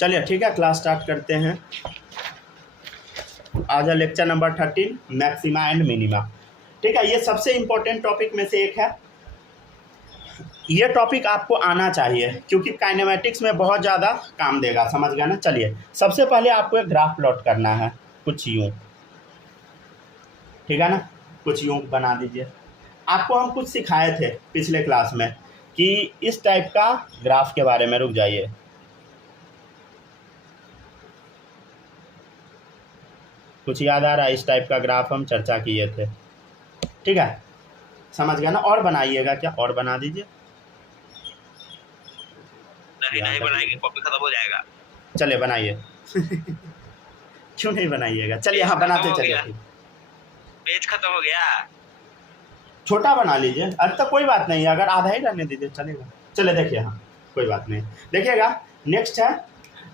चलिए ठीक है, क्लास स्टार्ट करते हैं। आज है lecture number 13, maxima and minima. ठीक है, ये सबसे इम्पोर्टेंट टॉपिक में से एक है। ये टॉपिक आपको आना चाहिए क्योंकि काइनेमेटिक्स में बहुत ज़्यादा काम देगा, समझ गया ना। चलिए सबसे पहले आपको एक ग्राफ प्लॉट करना है, कुछ यूँ, ठीक है ना, कुछ यूँ बना दीजिए। आपको हम कुछ सिखाए थे पिछले क्लास में कि इस टाइप का ग्राफ के बारे में, रुक जाइए, कुछ याद आ रहा है? इस टाइप का ग्राफ हम चर्चा किए थे, ठीक है, समझ गया ना। और बनाइएगा क्या, और बना दीजिए। नहीं बनाएंगे, कॉपी खत्म हो जाएगा। चलिए बनाइए क्यों नहीं बनाइएगा? चलिए हाँ बनाते चलिए, ठीक, पेज खत्म हो गया। छोटा बना लीजिए। अब तक कोई बात नहीं, अगर आधा ही रहने दीजिए चलेगा। चले देखिए, हाँ कोई बात नहीं, देखिएगा। नेक्स्ट है,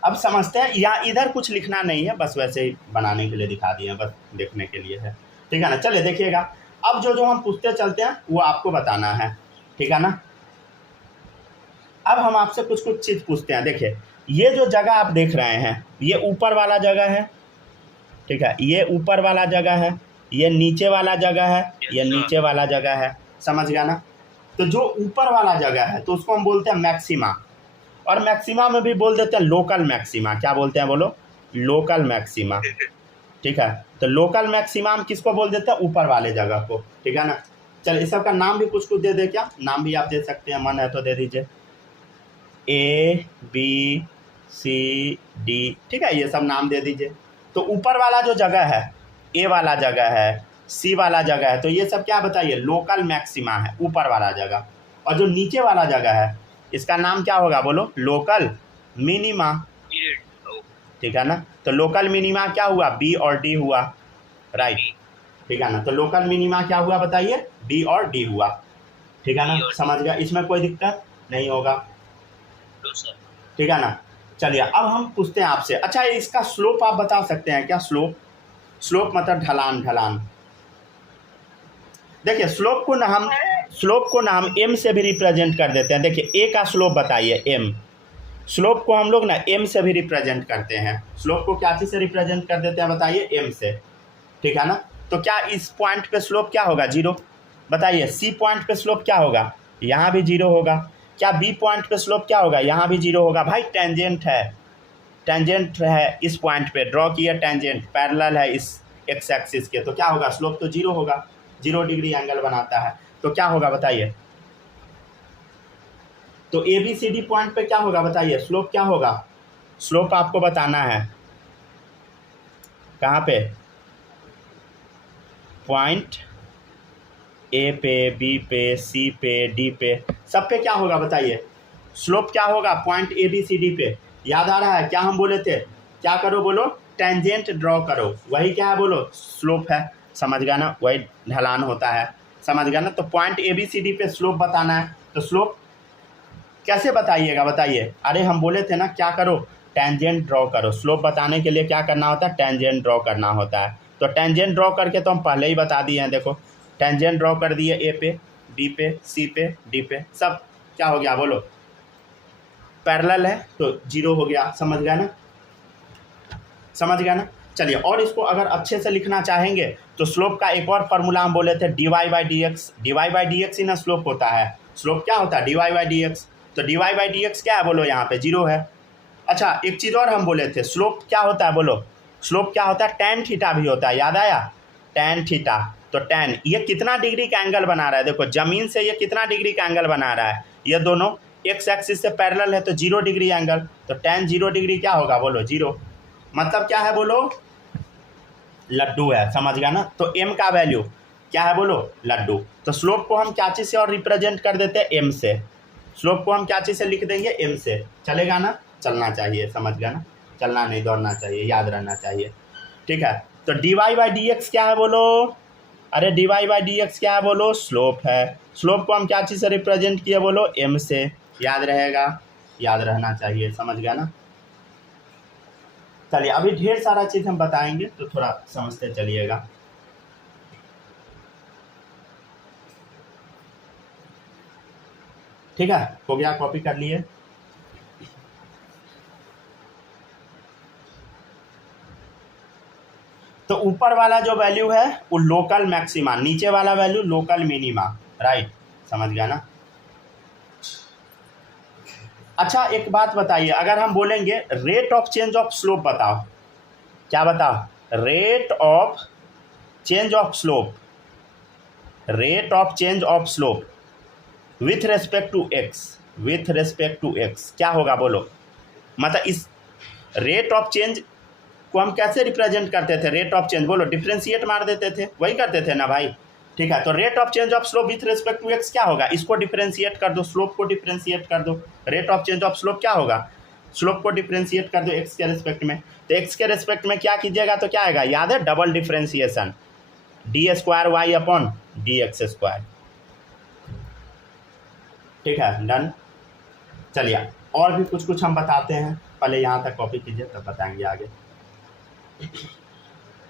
अब समझते हैं। यहाँ इधर कुछ लिखना नहीं है, बस वैसे ही बनाने के लिए दिखा दिए हैं, बस देखने के लिए है, ठीक है ना। चलिए देखिएगा, अब जो हम पूछते चलते हैं वो आपको बताना है, ठीक है ना। अब हम आपसे कुछ कुछ चीज़ पूछते हैं। देखिए ये जो जगह आप देख रहे हैं, ये ऊपर वाला जगह है, ठीक है, ये ऊपर वाला जगह है, ये नीचे वाला जगह है, ये नीचे वाला जगह है, समझ गया ना। तो जो ऊपर वाला जगह है तो उसको हम बोलते हैं मैक्सिमा, और मैक्सिमा में भी बोल देते हैं लोकल मैक्सिमा। क्या बोलते हैं बोलो? लोकल मैक्सिमा, ठीक है। तो लोकल मैक्सिमा हम किसको बोल देते हैं? ऊपर वाले जगह को, ठीक है ना। चल इस सब का नाम भी कुछ कुछ दे दे, क्या नाम भी आप दे सकते हैं, मन है तो दे दीजिए। ए बी सी डी, ठीक है, ये सब नाम दे दीजिए। तो ऊपर वाला जो जगह है, ए वाला जगह है, सी वाला जगह है, तो ये सब क्या बताइए? लोकल मैक्सिमा है, ऊपर वाला जगह। और जो नीचे वाला जगह है इसका नाम क्या होगा बोलो? लोकल मिनिमा, ठीक है ना। तो लोकल मिनिमा क्या हुआ? बी और डी हुआ, राइट, ठीक है ना। तो लोकल मिनिमा क्या हुआ बताइए? बी और डी हुआ, ठीक है ना, समझ गया। इसमें कोई दिक्कत नहीं होगा, ठीक है ना। चलिए अब हम पूछते हैं आपसे, अच्छा इसका स्लोप आप बता सकते हैं क्या? स्लोप, स्लोप मतलब ढलान, ढलान। देखिए स्लोप को ना हम एम से भी रिप्रेजेंट कर देते हैं। देखिए ए का स्लोप बताइए, एम। स्लोप को हम लोग ना एम से भी रिप्रेजेंट करते हैं। स्लोप को क्या चीज़ से रिप्रेजेंट कर देते हैं बताइए? एम से, ठीक है ना। तो क्या इस पॉइंट पे स्लोप क्या होगा? जीरो। बताइए सी पॉइंट पे स्लोप क्या होगा? यहाँ भी जीरो होगा। क्या बी पॉइंट पे स्लोप क्या होगा? यहाँ भी जीरो होगा। भाई टेंजेंट है, टेंजेंट है इस पॉइंट पे, ड्रॉ किया टेंजेंट, पैरेलल है इस एक्स एक्सिस के, तो क्या होगा? स्लोप तो जीरो होगा, 0 डिग्री एंगल बनाता है। तो क्या होगा बताइए? तो A B C D point पे क्या होगा बताइए? स्लोप क्या होगा? स्लोप आपको बताना है कहाँ पे? पॉइंट ए पे, बी पे, सी पे, डी पे, सब पे क्या होगा बताइए? स्लोप क्या होगा point A B C D पे? याद आ रहा है क्या हम बोले थे? क्या करो बोलो? टेंजेंट ड्रॉ करो, वही क्या है बोलो? स्लोप है, समझ गया ना, वही ढलान होता है, समझ गया ना। तो point A B C D पे स्लोप बताना है, तो स्लोप कैसे बताइएगा बताइए? अरे हम बोले थे ना क्या करो? टेंजेंट ड्रॉ करो। स्लोप बताने के लिए क्या करना होता है? टेंजेंट ड्रॉ करना होता है। तो टेंजेंट ड्रॉ करके तो हम पहले ही बता दिए हैं। देखो टेंजेंट ड्रॉ कर दिए ए पे, बी पे, सी पे, डी पे, सब क्या हो गया बोलो? पैरेलल है तो जीरो हो गया, समझ गया ना, समझ गया ना। चलिए और इसको अगर अच्छे से लिखना चाहेंगे तो स्लोप का एक और फार्मूला हम बोले थे, D Y by D X. D Y by D X ही ना स्लोप होता है। स्लोप क्या होता है? D Y by D X. तो D Y by D X क्या है बोलो? यहाँ पे जीरो है। अच्छा एक चीज़ और हम बोले थे, स्लोप क्या होता है बोलो? स्लोप क्या होता है? टैन थीटा भी होता है, याद आया? Tan theta. तो टैन ये कितना डिग्री का एंगल बना रहा है? देखो ज़मीन से ये कितना डिग्री का एंगल बना रहा है? ये दोनों एक्स एक्सिस से पैरेलल है तो 0 डिग्री एंगल। तो टैन 0 डिग्री क्या होगा बोलो? 0। मतलब क्या है बोलो? लड्डू है, समझ गया ना। तो एम का वैल्यू क्या है बोलो? लड्डू। तो स्लोप को हम क्या चीज़ से और रिप्रेजेंट कर देते हैं? एम से। स्लोप को हम क्या चीज़ से लिख देंगे? एम से। चलेगा ना? चलना चाहिए, समझ गया ना, चलना नहीं दौड़ना चाहिए, याद रहना चाहिए, ठीक है। तो D Y by D X क्या है बोलो? अरे D Y by D X क्या है बोलो? स्लोप है। स्लोप को हम क्या चीज़ से रिप्रेजेंट किए बोलो? एम से। याद रहेगा, याद रहना चाहिए, समझ गया ना। चलिए अभी ढेर सारा चीज़ हम बताएंगे तो थोड़ा समझते चलिएगा। ठीक है, हो गया? कॉपी कर लिए? तो ऊपर वाला जो वैल्यू है वो लोकल मैक्सिमा, नीचे वाला वैल्यू लोकल मिनिमा, राइट, समझ गया ना। अच्छा एक बात बताइए, अगर हम बोलेंगे rate of change of slope बताओ, क्या बताओ, rate of change of slope, rate of change of slope with respect to X, with respect to X क्या होगा बोलो। मतलब इस रेट ऑफ चेंज को हम कैसे रिप्रेजेंट करते थे, रेट ऑफ चेंज बोलो, डिफ्रेंशिएट मार देते थे, वही करते थे ना भाई, ठीक है। तो rate of change of slope with respect to X क्या होगा, इसको डिफ्रेंशिएट कर दो, स्लोप को डिफ्रेंशिएट कर दो, rate of change of slope क्या होगा, स्लोप को डिफ्रेंशिएट कर दो एक्स के रेस्पेक्ट में। तो एक्स के रेस्पेक्ट में क्या कीजिएगा तो क्या आएगा, याद है, double differentiation, D square Y upon D X square, ठीक है, डन। चलिए और भी कुछ कुछ हम बताते हैं, पहले यहाँ तक कॉपी कीजिए तब बताएंगे आगे।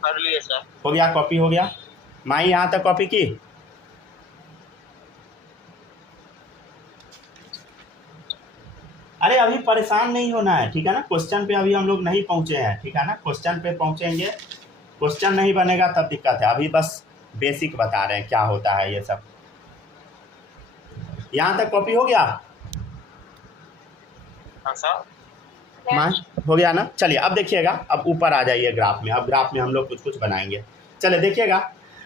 कर लिए सर। हो गया, कॉपी हो गया, माई यहाँ तक कॉपी की। अरे अभी परेशान नहीं होना है, ठीक है ना, क्वेश्चन पे अभी हम लोग नहीं पहुंचे हैं, ठीक है ना, क्वेश्चन पे पहुंचेंगे, क्वेश्चन नहीं बनेगा तब दिक्कत है, अभी बस बेसिक बता रहे हैं क्या होता है ये सब। यहाँ तक कॉपी हो गया, हाँ सर, मान हो गया ना। चलिए अब देखिएगा, अब ऊपर आ जाइए ग्राफ में, अब ग्राफ में हम लोग कुछ कुछ बनाएंगे। चलिए देखिएगा,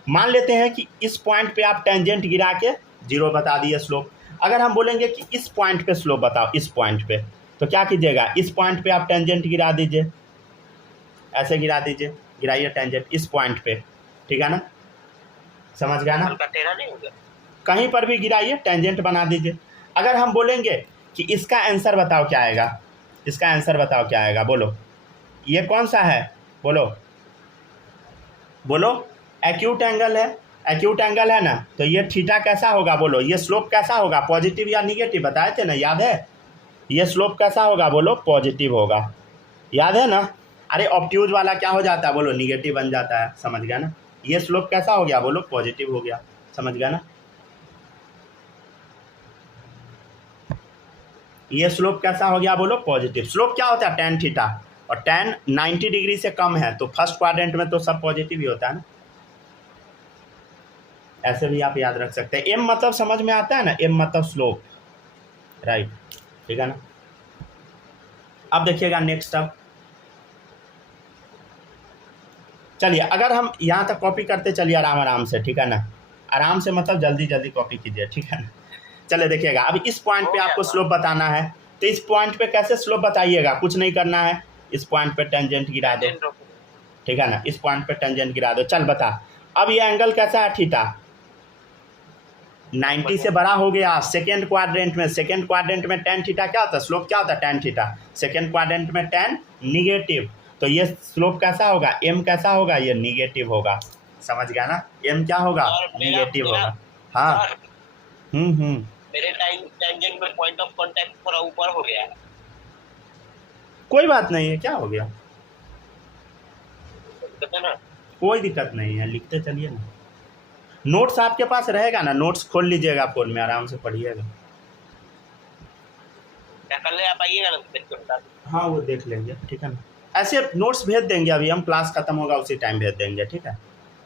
मान लेते हैं कि इस पॉइंट पे आप टेंजेंट गिरा के 0 बता दिए स्लोप। अगर हम बोलेंगे कि इस पॉइंट पे स्लोप बताओ, इस पॉइंट पे, तो क्या कीजिएगा, इस पॉइंट पे आप टेंजेंट गिरा दीजिए, ऐसे गिरा दीजिए, गिराइए टेंजेंट इस पॉइंट पे, ठीक है ना, समझ गया ना, हल्का टेढ़ा नहीं हो गया। कहीं पर भी गिराइए टेंजेंट बना दीजिए। अगर हम बोलेंगे कि इसका आंसर बताओ क्या आएगा, इसका आंसर बताओ क्या आएगा बोलो, ये कौन सा है बोलो, बोलो, एक्यूट एंगल है, एक्यूट एंगल है ना, तो ये थीटा कैसा होगा बोलो, ये स्लोप कैसा होगा, पॉजिटिव या निगेटिव बताए थे ना, याद है, ये स्लोप कैसा होगा बोलो, पॉजिटिव होगा, याद है ना। अरे ऑब्ट्यूज वाला क्या हो जाता है बोलो, निगेटिव बन जाता है, समझ गया ना। ये स्लोप कैसा हो गया बोलो, पॉजिटिव हो गया, समझ गया ना। ये स्लोप कैसा हो गया बोलो, पॉजिटिव। स्लोप क्या होता है, tan थीटा, और tan 90 डिग्री से कम है तो फर्स्ट क्वाड्रेंट में तो सब पॉजिटिव ही होता है ना, ऐसे भी आप याद रख सकते हैं। एम मतलब समझ में आता है ना, एम मतलब स्लोप, राइट, ठीक है ना। अब देखिएगा नेक्स्ट, अब चलिए अगर हम यहाँ तक कॉपी करते चलिए आराम आराम से, ठीक है ना, आराम से मतलब जल्दी जल्दी कॉपी कीजिए, ठीक है ना। चलिए देखिएगा, अभी इस पॉइंट पे आपको स्लोप बताना है, तो इस पॉइंट पे कैसे स्लोप बताइएगा, कुछ नहीं करना है, इस पॉइंट पे टेंजेंट गिरा दो, ठीक है ना, इस पॉइंट पे टेंजेंट गिरा दो, चल बता। अब ये एंगल कैसा है, थीटा 90 से बड़ा हो गया सेकेंड क्वाड्रेंट में, सेकेंड क्वाड्रेंट में tan थीटा क्या होता है, स्लोप क्या होता है tan थीटा, सेकेंड क्वाड्रेंट में tan निगेटिव, तो ये स्लोप कैसा होगा, m कैसा होगा, ये निगेटिव होगा, समझ गया ना, m क्या होगा, निगेटिव होगा, हाँ, मेरे टेंजेंट में पॉइंट ऑफ कांटेक्ट थोड़ा ऊपर हो गया है। कोई बात नहीं है, क्या हो गया, ना कोई दिक्कत नहीं है, लिखते चलिए ना, नोट्स आपके पास रहेगा ना, नोट्स खोल लीजिएगा फोन में, आराम से पढ़िएगा। क्या कर ले आप आइएगा ना तो देख के बता दो। हाँ वो देख लेंगे, ठीक है ना, ऐसे नोट्स भेज देंगे, अभी हम क्लास खत्म होगा उसी टाइम भेज देंगे, ठीक है,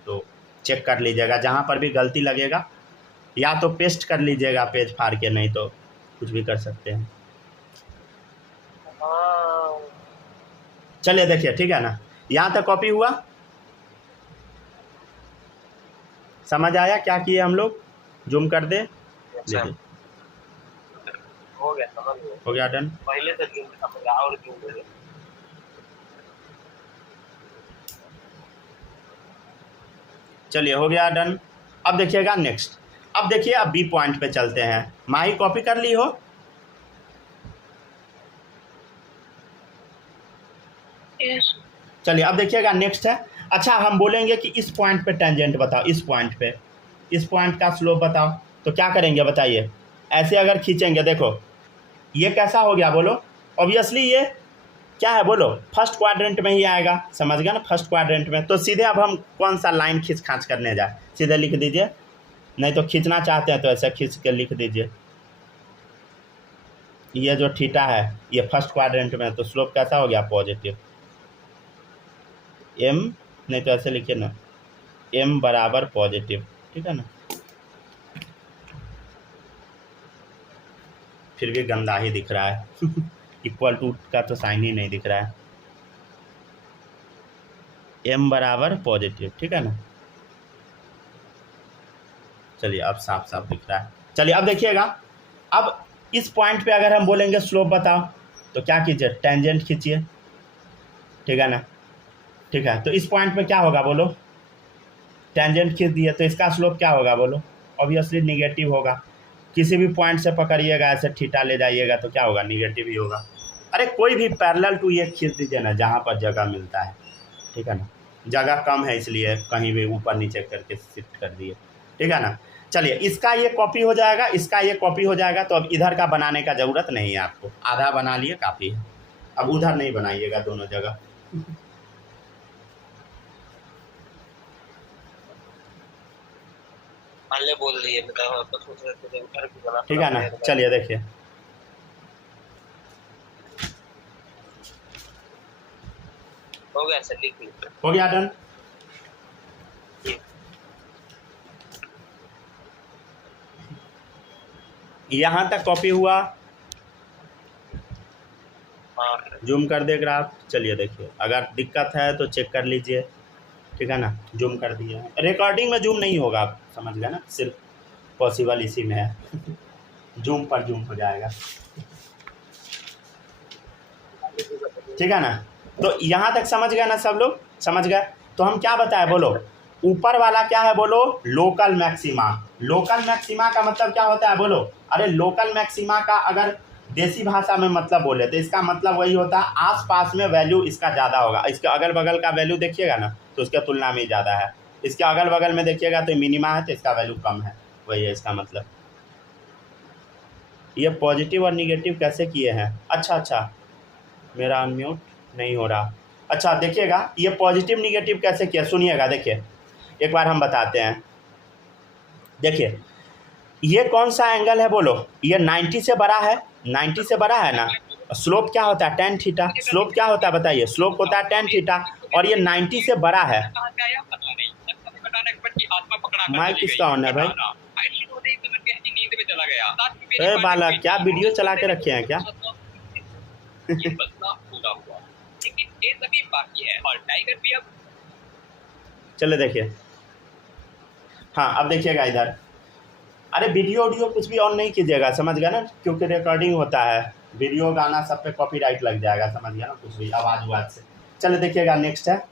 तो चेक कर लीजिएगा, जहाँ पर भी गलती लगेगा या तो पेस्ट कर लीजिएगा पेज फाड़ के, नहीं तो कुछ भी कर सकते हैं। चलिए देखिए, ठीक है ना, यहाँ तक कॉपी हुआ, समझ आया क्या किए हम लोग, जूम कर दे, अच्छा हो गया, समझ गए, हो गया, डन। पहले से जूम समझ और जूम हो गया। चलिए हो गया, डन। अब देखिएगा नेक्स्ट, अब देखिए अब बी पॉइंट पे चलते हैं, माही कॉपी कर ली हो, चलिए अब देखिएगा नेक्स्ट है। अच्छा हम बोलेंगे कि इस पॉइंट पे टेंजेंट बताओ, इस पॉइंट पे, इस पॉइंट का स्लोप बताओ, तो क्या करेंगे बताइए, ऐसे अगर खींचेंगे, देखो ये कैसा हो गया बोलो, ऑब्वियसली ये क्या है बोलो, फर्स्ट क्वाड्रेंट में ही आएगा, समझ गया ना, फर्स्ट क्वाड्रेंट में, तो सीधे अब हम कौन सा लाइन खींच खाँच करने जाए, सीधे लिख दीजिए, नहीं तो खींचना चाहते हैं तो ऐसा खींच के लिख दीजिए, ये जो थीटा है ये फर्स्ट क्वाड्रेंट में, तो स्लोप कैसा हो गया, पॉजिटिव, m नहीं तो ऐसे लिखिए ना, m बराबर पॉजिटिव, ठीक है ना। फिर भी गंदा ही दिख रहा है इक्वल टू का तो साइन ही नहीं दिख रहा है। m बराबर पॉजिटिव, ठीक है ना। चलिए अब साफ साफ दिख रहा है। चलिए अब देखिएगा, अब इस पॉइंट पे अगर हम बोलेंगे स्लोप बताओ, तो क्या कीजिए, टेंजेंट खींचिए, ठीक है ना। ठीक है, तो इस पॉइंट पे क्या होगा बोलो, टेंजेंट खींच दिए तो इसका स्लोप क्या होगा बोलो, ऑब्वियसली निगेटिव होगा। किसी भी पॉइंट से पकड़िएगा ऐसे थीटा ले जाइएगा तो क्या होगा, निगेटिव ही होगा। अरे कोई भी पैरेलल टू ये खींच दीजिए ना, जहाँ पर जगह मिलता है, ठीक है ना। जगह कम है इसलिए कहीं भी ऊपर नीचे करके शिफ्ट कर दिए, ठीक है ना। चलिए इसका ये कॉपी हो जाएगा, इसका ये कॉपी हो जाएगा, तो अब इधर का बनाने का ज़रूरत नहीं है आपको, आधा बना लिए काफ़ी है। अब उधर नहीं बनाइएगा दोनों जगह। पहले बोल दिए बताओ, तो सोच रहे थे उधर भी बना, ठीक है ना। चलिए देखिए, हो गया सर, लिख लीजिए। हो गया डन। यहाँ तक कॉपी हुआ, हाँ जूम कर दे ग्राफ। चलिए देखिए, अगर दिक्कत है तो चेक कर लीजिए, ठीक है ना। जूम कर दिए, रिकॉर्डिंग में जूम नहीं होगा, आप समझ गए ना, सिर्फ पॉसिबल इसी में है जूम पर जूम हो जाएगा, ठीक है ना। तो यहाँ तक समझ गए ना सब लोग, समझ गए। तो हम क्या बताए बोलो, ऊपर वाला क्या है बोलो, लोकल मैक्सिमा। लोकल मैक्सिमा का मतलब क्या होता है बोलो, अरे लोकल मैक्सिमा का अगर देसी भाषा में मतलब बोले तो इसका मतलब वही होता है, आसपास में वैल्यू इसका ज़्यादा होगा। इसके अगल बगल का वैल्यू देखिएगा ना तो उसके तुलना में ज़्यादा है, इसके अगल बगल में देखिएगा तो मिनिमा है तो इसका वैल्यू कम है, वही है इसका मतलब। ये पॉजिटिव और निगेटिव कैसे किए हैं, अच्छा मेरा अनम्यूट नहीं हो रहा। अच्छा देखिएगा, ये पॉजिटिव निगेटिव कैसे किया, सुनिएगा, देखिए एक बार हम बताते हैं। देखिए ये कौन सा एंगल है बोलो, ये 90 से बड़ा है, 90 से बड़ा है ना। स्लोप क्या होता है, tan थीटा। स्लोप क्या होता है बताइए, स्लोप होता है tan थीटा, और ये 90 से बड़ा है। माइक किसका ऑन है भाई, अरे बाला क्या वीडियो चला के रखे हैं क्या चलो देखिए, हाँ अब देखिएगा इधर, अरे वीडियो कुछ भी ऑन नहीं कीजिएगा, समझ गया ना, क्योंकि रिकॉर्डिंग होता है, वीडियो गाना सब पे कॉपीराइट लग जाएगा, समझ गया ना, कुछ भी आवाज़ से। चलो देखिएगा नेक्स्ट है,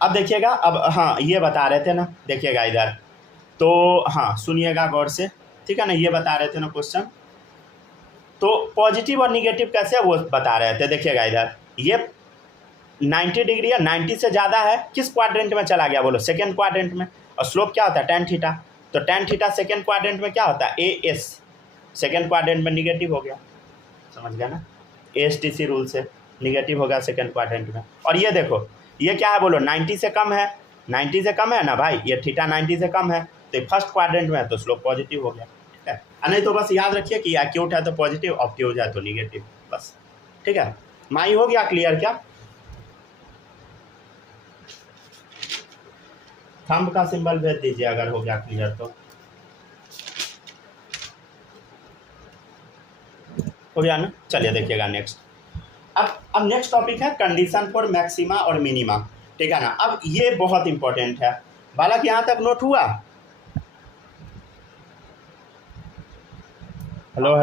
अब देखिएगा, अब हाँ ये बता रहे थे ना, देखिएगा इधर, तो हाँ सुनिएगा गौर से, ठीक है ना। ये बता रहे थे ना क्वेश्चन, तो पॉजिटिव और निगेटिव कैसे वो बता रहे थे। देखिएगा इधर, ये 90 डिग्री है, 90 से ज़्यादा है, किस क्वाड्रेंट में चला गया बोलो, सेकेंड क्वाड्रेंट में। और स्लोप क्या होता है, tan थीटा, तो tan थीटा सेकेंड क्वाड्रेंट में क्या होता है, AS, सेकेंड क्वाड्रेंट में निगेटिव हो गया, समझ गया ना, ASTC रूल से निगेटिव होगा सेकेंड क्वाड्रेंट में। और ये देखो ये क्या है बोलो, 90 से कम है, 90 से कम है ना भाई, ये थीटा 90 से कम है, तो फर्स्ट क्वाड्रेंट में है तो स्लोप पॉजिटिव हो गया, ठीक है। नहीं तो बस याद रखिए कि एक्यूट है तो पॉजिटिव, ऑब्ट्यूज है तो निगेटिव, बस, ठीक है। माई हो गया क्लियर क्या, थंब का सिंबल भेज दीजिए अगर हो गया क्लियर तो, हो गया ना। चलिए देखिएगा नेक्स्ट, अब नेक्स्ट टॉपिक है कंडीशन फॉर मैक्सिमा और मिनिमा, ठीक है ना। अब ये बहुत इंपॉर्टेंट है, बालक यहाँ तक नोट हुआ, हेलो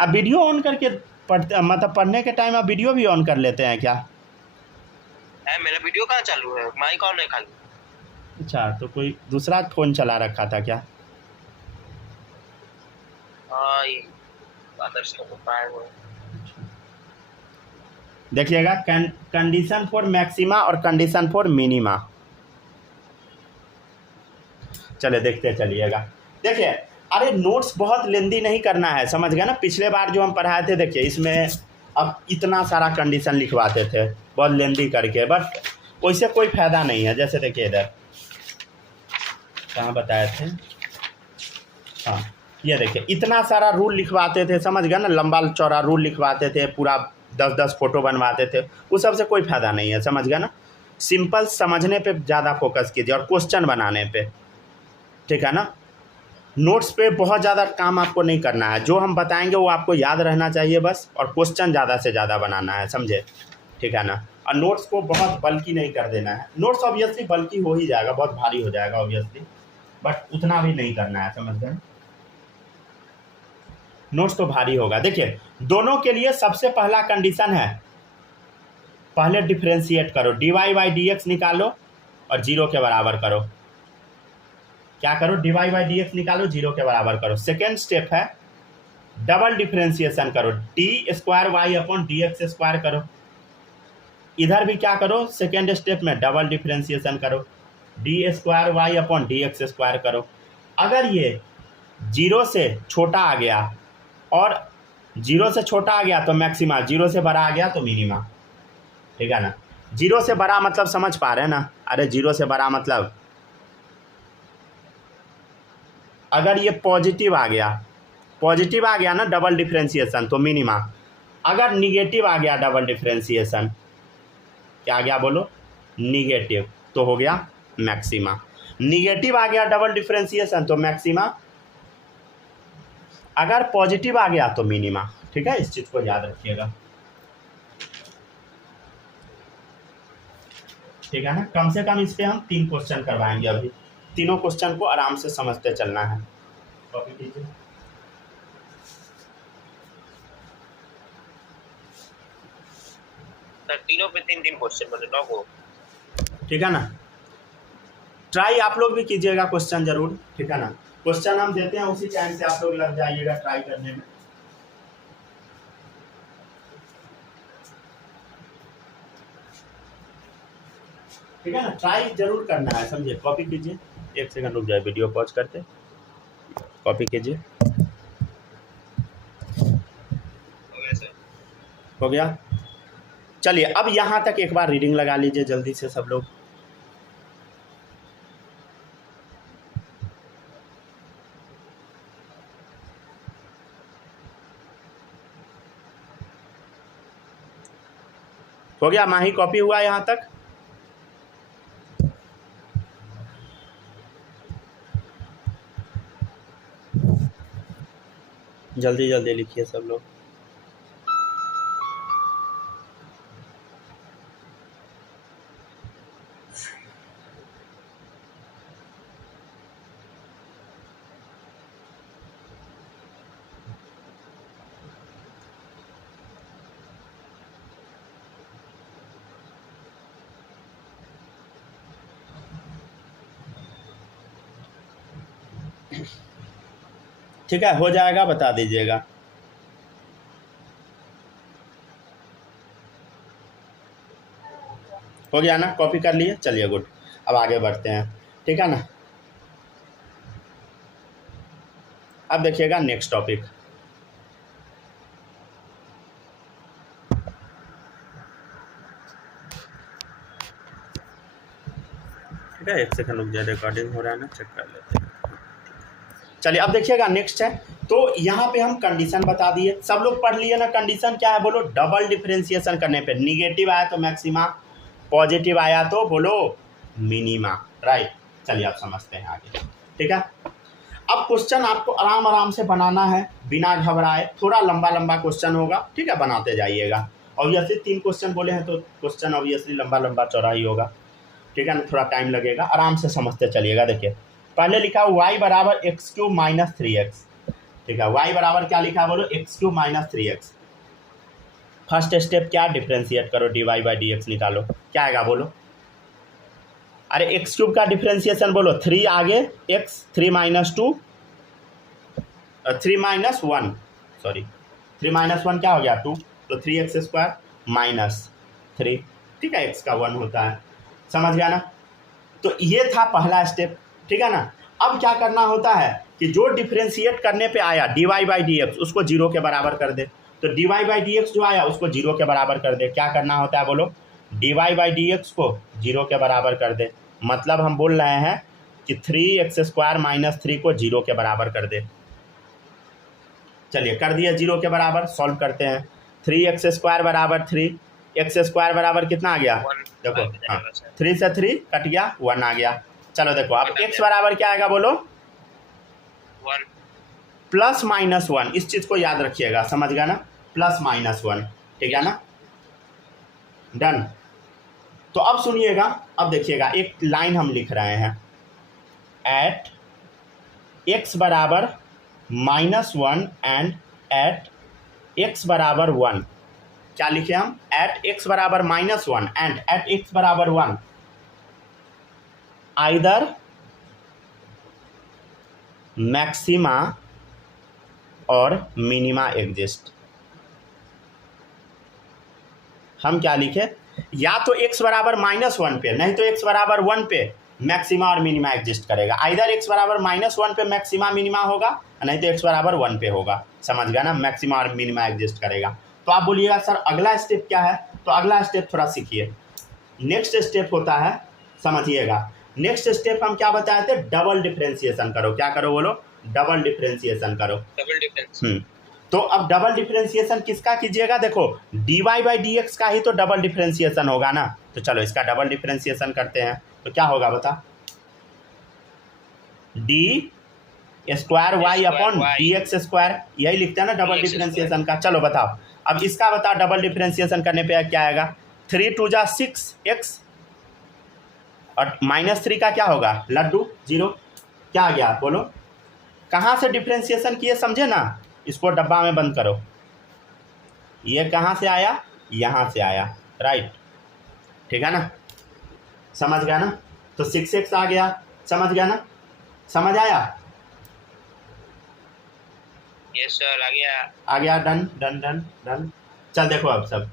अब वीडियो ऑन करके पढ़ते, मतलब पढ़ने के टाइम आप वीडियो भी ऑन कर लेते हैं क्या, मेरा वीडियो कहाँ चालू है, माइक ऑन है खाली। अच्छा तो कोई दूसरा फ़ोन चला रखा था क्या, हाँ ये आदर्श का होता है वो। देखिएगा कंडीशन फॉर मैक्सिमा और कंडीशन फॉर मिनिमा, चलिए देखते चलिएगा। देखिए अरे नोट्स बहुत लेंदी नहीं करना है, समझ गए ना। पिछले बार जो हम पढ़ाए थे देखिए इसमें अब इतना सारा कंडीशन लिखवाते थे बहुत लेंदी करके, बट वैसे कोई फ़ायदा नहीं है। जैसे देखिए इधर कहाँ बताए थे, हाँ ये देखिए इतना सारा रूल लिखवाते थे, समझ गए ना, लंबा चौड़ा रूल लिखवाते थे, पूरा 10-10 फोटो बनवाते थे, उस सब से कोई फ़ायदा नहीं है, समझ गया ना। सिंपल समझने पे ज़्यादा फोकस कीजिए और क्वेश्चन बनाने पे, ठीक है ना। नोट्स पे बहुत ज़्यादा काम आपको नहीं करना है, जो हम बताएंगे वो आपको याद रहना चाहिए बस, और क्वेश्चन ज़्यादा से ज़्यादा बनाना है, समझे, ठीक है ना। और नोट्स को बहुत बल्कि नहीं कर देना है। नोट्स ऑब्वियसली बल्कि हो ही जाएगा, बहुत भारी हो जाएगा ऑब्वियसली, बट उतना भी नहीं करना है, समझ गए। नोट्स तो भारी होगा। देखिए दोनों के लिए सबसे पहला कंडीशन है, पहले डिफ्रेंशिएट करो, dy/dx निकालो और 0 के बराबर करो। क्या करो, dy/dx निकालो, 0 के बराबर करो। सेकेंड स्टेप है डबल डिफ्रेंशिएशन करो, d²y/dx² करो। इधर भी क्या करो, सेकेंड स्टेप में डबल डिफ्रेंशिएशन करो, d²y/dx² करो। अगर ये 0 से छोटा आ गया और 0 से छोटा आ गया तो मैक्सिमा, 0 से बड़ा आ गया तो मिनिमा, ठीक है ना। 0 से बड़ा मतलब समझ पा रहे हैं ना। अरे 0 से बड़ा मतलब अगर ये पॉजिटिव आ गया ना डबल डिफ्रेंशिएशन तो मिनिमा। अगर निगेटिव आ गया डबल डिफ्रेंशिएशन, क्या आ गया बोलो, निगेटिव, तो हो गया मैक्सिमा। निगेटिव आ गया डबल डिफ्रेंशिएशन तो मैक्सिमा, अगर पॉजिटिव आ गया तो मिनिमा, ठीक है। इस चीज़ को याद रखिएगा, ठीक है ना। कम से कम इस पर हम 3 क्वेश्चन करवाएंगे अभी, तीनों क्वेश्चन को आराम से समझते चलना है। कॉपी कीजिए। तीनों पे 3-3 क्वेश्चन बने 9 को, ठीक है ना। ट्राई आप लोग भी कीजिएगा क्वेश्चन जरूर, ठीक है ना। क्वेश्चन हम देते हैं उसी टाइम से आप लोग लग जाइएगा ट्राई करने में, ठीक है ना। ट्राई जरूर करना है, समझिए। कॉपी कीजिए, 1 सेकंड रुक जाए, वीडियो पॉज करते, कॉपी कीजिए। हो गया। चलिए अब यहाँ तक एक बार रीडिंग लगा लीजिए जल्दी से सब लोग। हो गया माही, कॉपी हुआ यहाँ तक। जल्दी जल्दी लिखिए सब लोग। ठीक है, हो जाएगा, बता दीजिएगा। हो गया ना, कॉपी कर लिए, चलिए गुड। अब आगे बढ़ते हैं, ठीक है ना। अब देखिएगा नेक्स्ट टॉपिक, ठीक है। 1 सेकंड रुक जाए, रिकॉर्डिंग हो रहा है ना, चेक कर लेते हैं। चलिए अब देखिएगा नेक्स्ट है, तो यहाँ पे हम कंडीशन बता दिए, सब लोग पढ़ लिए ना। कंडीशन क्या है बोलो, डबल डिफरेंशिएशन करने पे निगेटिव आया तो मैक्सिमा, पॉजिटिव आया तो बोलो मिनिमा, राइट। चलिए आप समझते हैं आगे, ठीक है। अब क्वेश्चन आपको आराम आराम से बनाना है, बिना घबराए। थोड़ा लंबा लंबा क्वेश्चन होगा, ठीक है, बनाते जाइएगा। ऑब्वियसली 3 क्वेश्चन बोले हैं तो क्वेश्चन ऑब्वियसली लंबा लंबा चौड़ा ही होगा, ठीक है ना। थोड़ा टाइम लगेगा, आराम से समझते चलिएगा। देखिए पहले लिखा y बराबर x³ - 3x, ठीक है। y बराबर क्या लिखा बोलो, x³ - 3x। फर्स्ट स्टेप क्या, डिफ्रेंशिएट करो, dy/dx निकालो, क्या आएगा बोलो। अरे x³ का डिफ्रेंशिएशन बोलो, 3 आगे x, 3 - 2, 3 - 1, सॉरी 3 - 1 क्या हो गया 2, तो 3x² - 3, ठीक है। x का 1 होता है, समझ गया ना। तो ये था पहला स्टेप, ठीक है ना। अब क्या करना होता है कि जो डिफ्रेंशिएट करने पे आया dy/dx उसको 0 के बराबर कर दे, तो dy/dx जो आया उसको 0 के बराबर कर दे। क्या करना होता है बोलो, dy/dx को 0 के बराबर कर दे, मतलब हम बोल रहे हैं कि 3x² - 3 को 0 के बराबर कर दे। चलिए कर दिया 0 के बराबर, सॉल्व करते हैं। 3x² बराबर 3, x² बराबर कितना आ गया? 1 देखो आ हाँ, जाएगा सर। 3 से 3 कट गया, 1 आ गया। चलो देखो अब 1 आ x गया। बराबर क्या आएगा बोलो? 1 +-1। इस चीज़ को याद रखिएगा, समझ गया ना? +-1, ठीक है ना? डन। तो अब सुनिएगा, अब देखिएगा, एक लाइन हम लिख रहे हैं, एट x बराबर -1 एंड एट x बराबर 1। क्या लिखे हम? एट x बराबर -1 एंड एट x बराबर 1 आइदर मैक्सिमा और मिनिमा एग्जिस्ट। हम क्या लिखे? या तो x बराबर -1 पे, नहीं तो x बराबर 1 पे मैक्सिमा और मिनिमा एग्जिस्ट करेगा। आइदर x बराबर -1 पे मैक्सिमा मिनिमा होगा, नहीं तो x बराबर 1 पे होगा। समझ गया ना? मैक्सिमा और मिनिमा एग्जिस्ट करेगा। तो आप बोलिएगा सर अगला स्टेप क्या है? तो अगला स्टेप थोड़ा सीखिए। नेक्स्ट स्टेप होता है, समझिएगा, नेक्स्ट स्टेप हम क्या बताए थे? डबल डिफरेंशिएशन करो। क्या करो बोलो? डबल डिफरेंशिएशन करो। Double difference. तो अब डबल डिफरेंशिएशन किसका कीजिएगा? देखो dy/dx का ही तो डबल डिफरेंशिएशन होगा ना। तो चलो इसका डबल डिफरेंशिएशन करते हैं। तो क्या होगा बता? d²y/dx², यही लिखते हैं ना डबल डिफरेंशिएशन का। चलो बताओ, अब इसका बताओ डबल डिफरेंशिएशन करने पे क्या आएगा? 3 2 जा 6x और -3 का क्या होगा? लड्डू 0। क्या आ गया बोलो? कहाँ से डिफरेंशिएशन किए समझे ना? इसको डब्बा में बंद करो। ये कहाँ से आया? यहाँ से आया, राइट, ठीक है ना? समझ गया ना? तो 6x आ गया, समझ गया ना? समझ आया? यस सर, आ गया। आ गया, डन डन डन डन। चल देखो अब सब,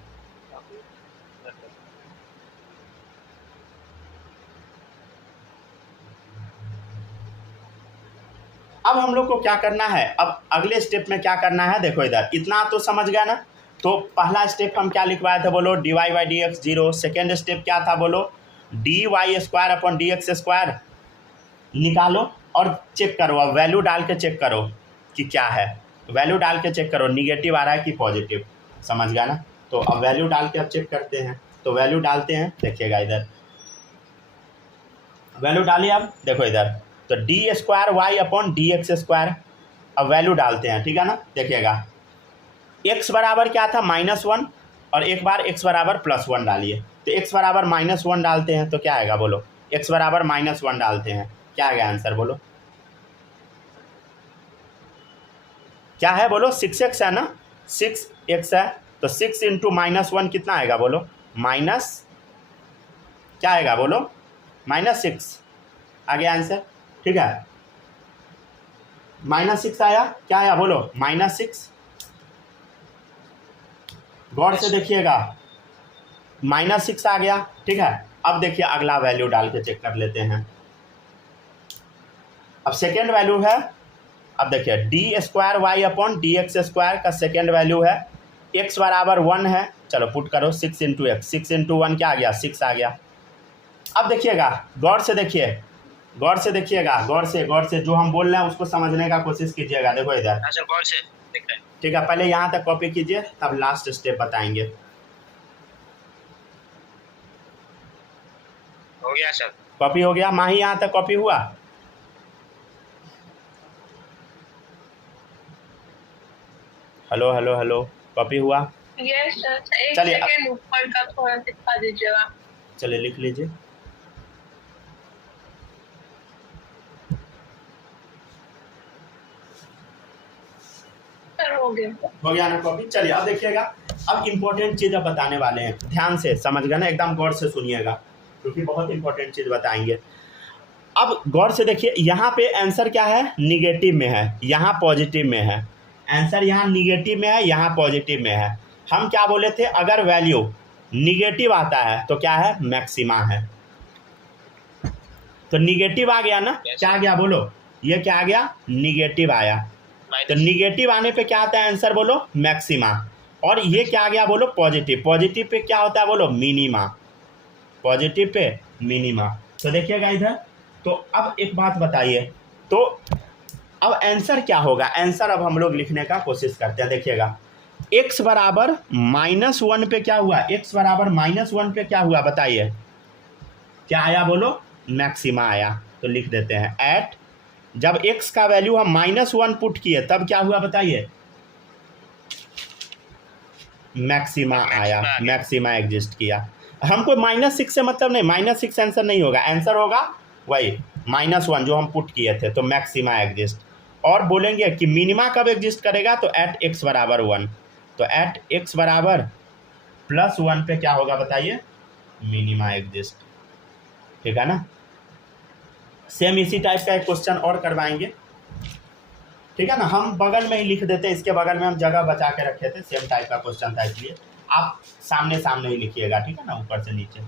अब हम लोग को क्या करना है? अब अगले स्टेप में क्या करना है? देखो इधर, इतना तो समझ गया ना? तो पहला स्टेप हम क्या लिखवाए थे बोलो? dy/dx 0। सेकेंड स्टेप क्या था बोलो? dy² निकालो और चेक करो। अब वैल्यू डाल के चेक करो कि क्या है। वैल्यू डाल के चेक करो, निगेटिव आ रहा है कि पॉजिटिव। समझ गया ना? तो अब वैल्यू डाल के अब चेक करते हैं। तो वैल्यू डालते हैं, देखिएगा इधर वैल्यू डालिए। अब देखो इधर, तो d²y/dx²। अब वैल्यू डालते हैं, ठीक है ना? देखिएगा x बराबर क्या था? -1, और एक बार x बराबर +1 डालिए। तो x बराबर -1 डालते हैं तो क्या आएगा बोलो? x बराबर -1 डालते हैं, क्या आएगा आंसर बोलो? क्या है बोलो? 6x है ना? 6x है, तो 6 × -1 कितना आएगा बोलो? माइनस क्या आएगा बोलो? -6 आ गया आंसर, ठीक है? -6 आया, क्या आया बोलो? -6। गौर से देखिएगा, -6 आ गया, ठीक है? अब देखिए अगला वैल्यू डाल के चेक कर लेते हैं। अब सेकेंड वैल्यू है, अब देखिए d²y/dx² का सेकेंड वैल्यू है, x बराबर 1 है। चलो पुट करो, 6 × x, 6 × 1 क्या आ गया? 6 आ गया। अब देखिएगा, गौर से देखिए, गौर से देखिएगा, गौर से जो हम बोल रहे हैं उसको समझने का कोशिश कीजिएगा। देखो इधर, हाँ सर, गौर से देख रहे हैं। ठीक है? पहले यहाँ तक कॉपी कीजिए, तब लास्ट स्टेप बताएंगे। हो गया सर। कॉपी हो गया? माही यहाँ तक कॉपी हुआ? हेलो हेलो हेलो, कॉपी हुआ? यस सर, एक चलिए, सेकंड ऊपर का थोड़ा दिखा दीजिएगा। चलिए लिख लीजिए। सर हो गया। हो गया ना कॉपी? चलिए अब देखिएगा, अब इम्पोर्टेंट चीज़ अब बताने वाले हैं, ध्यान से समझ गए ना? एकदम गौर से सुनिएगा, क्योंकि बहुत इंपॉर्टेंट चीज़ बताएंगे। अब गौर से देखिए, यहाँ पे आंसर क्या है? निगेटिव में है, यहाँ पॉजिटिव में है। आंसर यहाँ निगेटिव में है, यहाँ पॉजिटिव में है। हम क्या बोले थे? अगर वैल्यू निगेटिव आता है तो क्या है? मैक्सिमा है। तो निगेटिव आ गया ना? क्या आ गया बोलो? ये क्या आ गया? निगेटिव आया। तो निगेटिव आने पे क्या आता है आंसर बोलो? मैक्सिमा। और ये क्या आ गया बोलो? पॉजिटिव। पॉजिटिव पे क्या होता है बोलो? मिनिमा। Positive pay minima. तो देखिएगा इधर, तो अब एक बात बताइए, तो अब आंसर क्या होगा? आंसर अब हम लोग लिखने का कोशिश करते हैं। देखिएगा, x बराबर -1 पे क्या हुआ, x बराबर -1 पे क्या हुआ बताइए, क्या आया बोलो, मैक्सिमा आया। तो लिख देते हैं एट, जब x का वैल्यू हम -1 पुट किए तब क्या हुआ बताइए, मैक्सिमा आया, मैक्सिमा एग्जिस्ट किया। हमको -6 से मतलब नहीं, -6 आंसर नहीं होगा, आंसर होगा वही -1 जो हम पुट किए थे, तो मैक्सिमा एग्जिस्ट। और बोलेंगे कि मिनिमा कब एग्जिस्ट करेगा, तो एट x बराबर 1, तो एट x बराबर +1 पे क्या होगा बताइए, मिनिमा एग्जिस्ट। ठीक है ना। सेम इसी टाइप का एक क्वेश्चन और करवाएंगे, ठीक है ना। हम बगल में ही लिख देते हैं, इसके बगल में हम जगह बचा के रखे थे, सेम टाइप का क्वेश्चन था, इसलिए आप सामने सामने ही लिखिएगा, ठीक है ना, ऊपर से नीचे।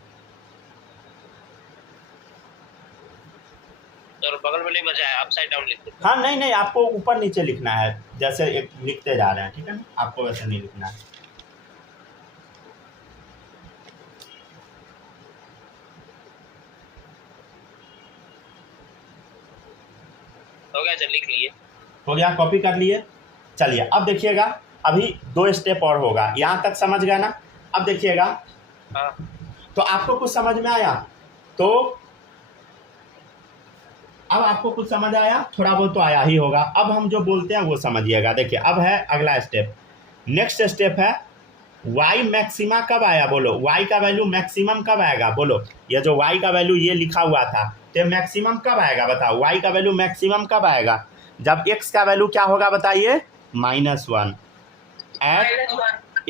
तो बगल में नहीं बचा है, अपसाइड डाउन लिख दो। हाँ नहीं नहीं, आपको ऊपर नीचे लिखना है, जैसे एक लिखते जा रहे हैं, ठीक है ना, आपको वैसे नहीं लिखना है। हो गया, चल लिख लिए, हो गया, कॉपी कर लिए। चलिए अब देखिएगा, अभी 2 स्टेप और होगा, यहाँ तक समझ गए ना। अब देखिएगा, हाँ तो आपको कुछ समझ में आया, तो अब आपको कुछ समझ आया, थोड़ा बहुत तो आया ही होगा। अब हम जो बोलते हैं वो समझिएगा। देखिए अब है अगला स्टेप, नेक्स्ट स्टेप है y मैक्सिमा कब आया बोलो, y का वैल्यू मैक्सिमम कब आएगा बोलो, ये जो y का वैल्यू ये लिखा हुआ था, तो मैक्सिमम कब आएगा बताओ, y का वैल्यू मैक्सिमम कब आएगा, जब x का वैल्यू क्या होगा बताइए, -1 एट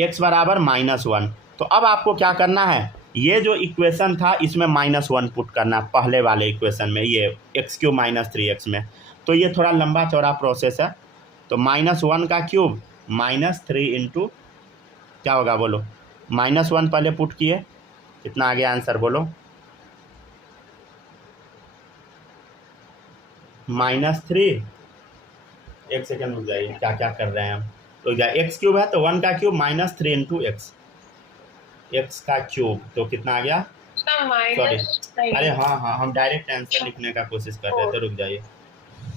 x बराबर -1। तो अब आपको क्या करना है, ये जो इक्वेशन था इसमें -1 पुट करना, पहले वाले इक्वेशन में, ये x³ -3x में। तो ये थोड़ा लंबा चौड़ा प्रोसेस है, तो -1 का क्यूब -3 इंटू क्या होगा बोलो, -1 पहले पुट किए, कितना आ गया आंसर बोलो, -3, एक सेकेंड रुक जाइए, क्या क्या कर रहे हैं हम, रुक जाइए, x³ है तो 1 का क्यूब -3 इंटू x का क्यूब, तो कितना आ गया, सॉरी, अरे हाँ, हम डायरेक्ट आंसर लिखने का कोशिश कर रहे थे, रुक जाइए।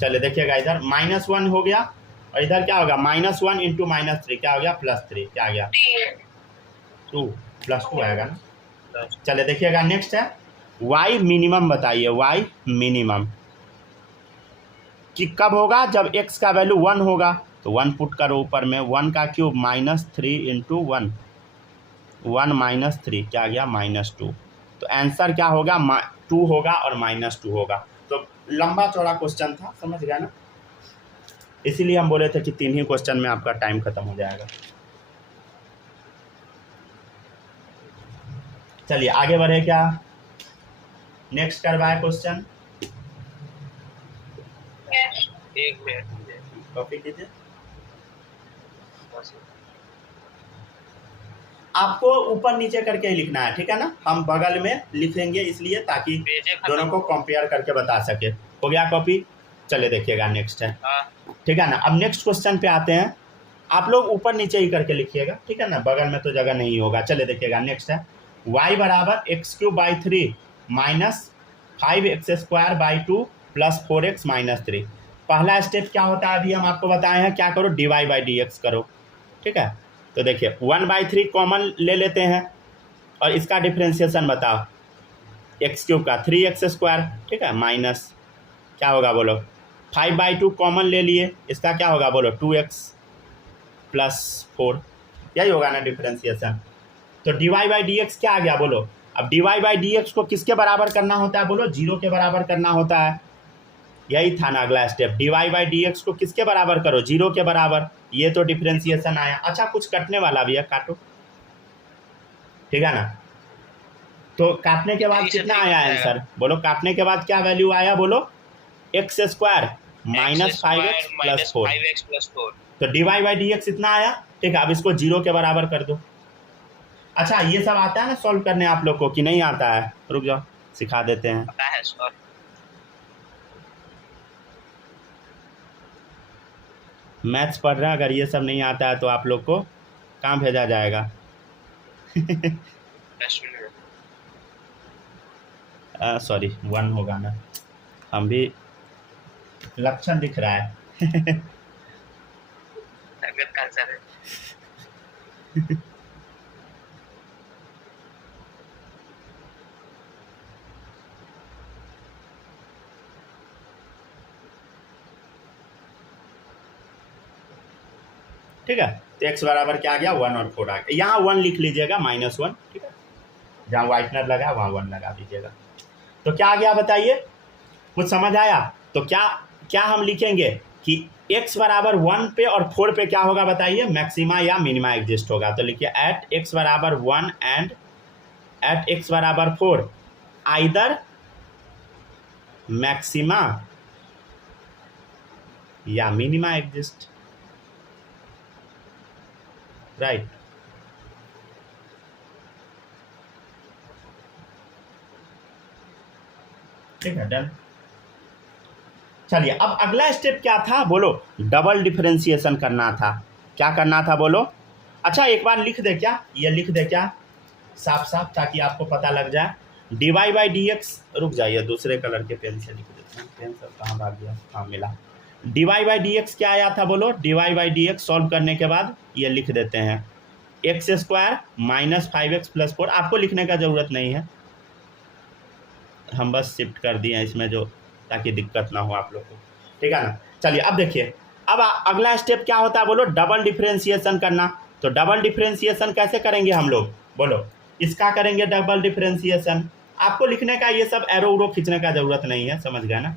चलिए देखिएगा, इधर -1 हो गया, और इधर क्या होगा, -1 इंटू -3 क्या हो गया, +3, क्या आ गया 2, +2 आएगा ना। चलिए देखिएगा, नेक्स्ट है y मिनिमम बताइए, y मिनिमम कि कब होगा, जब x का वैल्यू 1 होगा, तो 1 पुट करो ऊपर में, 1 का क्यूब -3 इंटू 1, 1 -3 क्या आ गया, -2। तो आंसर क्या होगा, 2 होगा और -2 होगा। तो लंबा चौड़ा क्वेश्चन था, समझ गया ना, इसीलिए हम बोले थे कि 3 ही क्वेश्चन में आपका टाइम खत्म हो जाएगा। चलिए आगे बढ़े, क्या नेक्स्ट करवाए क्वेश्चन, एक मिनट कॉपी कीजिए। आपको ऊपर नीचे करके ही लिखना है, ठीक है ना, हम बगल में लिखेंगे इसलिए ताकि दोनों को कंपेयर करके बता सके। हो गया कॉपी। चले देखिएगा, नेक्स्ट है, ठीक है ना। अब नेक्स्ट क्वेश्चन पे आते हैं, आप लोग ऊपर नीचे ही करके लिखिएगा, ठीक है ना, बगल में तो जगह नहीं होगा। चले देखिएगा, नेक्स्ट है y बराबर x³ -3 5x² 2 + 4x - 3। पहला स्टेप क्या होता है, अभी हम आपको बताए हैं, क्या करो, dy/dx करो, ठीक है। तो देखिए 1/3 कॉमन ले लेते हैं, और इसका डिफ्रेंशिएशन बताओ, x³ का 3x², ठीक है, माइनस क्या होगा बोलो, 5/2 कॉमन ले लिए, इसका क्या होगा बोलो, 2x + 4, यही होगा ना डिफ्रेंशिएशन। तो dy/dx क्या आ गया बोलो, अब dy/dx को किसके बराबर करना होता है बोलो, 0 के बराबर करना होता है, यही था ना अगला स्टेप, dy/dx को किसके बराबर करो, 0 के बराबर, ये तो डिफ्रेंशिएशन आया। अच्छा कुछ कटने वाला भी है, काटो, ठीक है ना। तो काटने के बाद कितना आया आंसर बोलो, काटने के बाद क्या वैल्यू आया बोलो, x² -5x + 4, तो dy/dx इतना आया, ठीक है। अब इसको 0 के बराबर कर दो। अच्छा ये सब आता है ना सॉल्व करने आप लोग को, कि नहीं आता है, रुक जाओ सिखा देते हैं। पता है सर, मैथ्स पढ़ रहे हैं, अगर ये सब नहीं आता है तो आप लोग को कहाँ भेजा जाएगा। सॉरी 1 होगा ना, हम भी लक्षण दिख रहा है। ठीक है, तो x बराबर क्या आ गया 1 और 4 आ गया। यहाँ 1 लिख लीजिएगा -1, ठीक है, जहाँ व्हाइटनर लगा वहाँ 1 लगा दीजिएगा। तो क्या आ गया बताइए, कुछ समझ आया? तो क्या क्या हम लिखेंगे कि x बराबर 1 पे और 4 पे क्या होगा बताइए, मैक्सिमा या मिनिमा एग्जिस्ट होगा। तो लिखिए एट x बराबर 1 एंड एट x बराबर 4 आइदर मैक्सिमा या मिनिमा एग्जिस्ट, राइट। ठीक है, डन। चलिए अब अगला स्टेप क्या था बोलो, डबल डिफरेंशिएशन करना था। क्या करना था बोलो? अच्छा एक बार लिख दे क्या, ये लिख दे क्या साफ साफ, ताकि आपको पता लग जाए। dy बाई डी एक्स, रुक जाइए दूसरे कलर के पेन से लिख देते हैं, पेन सब कहाँ भाग गया, हाँ मिला। dy बाई डी एक्स क्या आया था बोलो, dy by D x solve करने के बाद ये लिख देते हैं x² माइनस 5x प्लस 4। आपको लिखने का ज़रूरत नहीं है, हम बस शिफ्ट कर दिए हैं इसमें जो, ताकि दिक्कत ना हो आप लोग को, ठीक है ना। चलिए अब देखिए, अब अगला स्टेप क्या होता है बोलो, डबल डिफरेंशिएशन करना। तो डबल डिफरेंशिएशन कैसे करेंगे हम लोग बोलो, इसका करेंगे डबल डिफरेंशिएशन। आपको लिखने का ये सब एरो उरो खींचने का ज़रूरत नहीं है, समझ गए ना,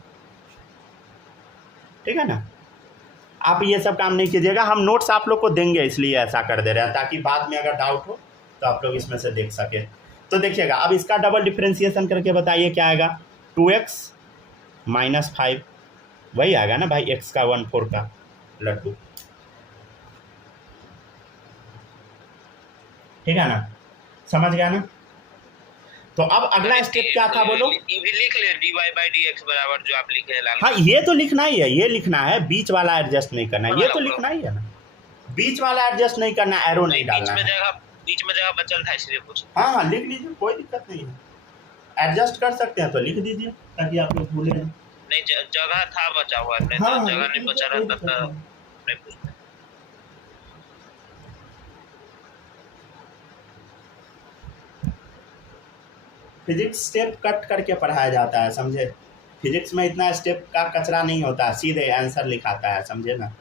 ठीक है ना। आप ये सब काम नहीं कीजिएगा, हम नोट्स आप लोग को देंगे इसलिए ऐसा कर दे रहे हैं, ताकि बाद में अगर डाउट हो तो आप लोग इसमें से देख सके। तो देखिएगा अब इसका डबल डिफरेंशिएशन करके बताइए क्या आएगा, 2x माइनस 5, वही आएगा ना भाई, x का 1/4 का लड्डू, ठीक है ना, समझ गया ना। तो अब अगला स्टेप क्या था बोलो, ये भी लिख ले dy बाई dx बराबर जो आप लिखे हैं लाल। हाँ ये तो लिखना ही है, ये लिखना है, बीच वाला एडजस्ट नहीं करना है, ये तो लिखना ही है ना, बीच वाला एडजस्ट नहीं करना, एरो नहीं डालना है। बीच में जगह बचल था इसलिए कुछ। हाँ हाँ लिख लीजिए, कोई दिक्कत नहीं है, एडजस्ट कर सकते हैं तो लिख दीजिए, ताकि आप लोग भूले ना। नहीं जगह था बचा हुआ, नहीं हाँ, तो जगह नहीं बचा रहता था नहीं कुछ। फिजिक्स स्टेप कट करके पढ़ाया जाता है, समझे। फिजिक्स में इतना स्टेप का कचरा नहीं होता, सीधे आंसर लिखाता है, समझे ना।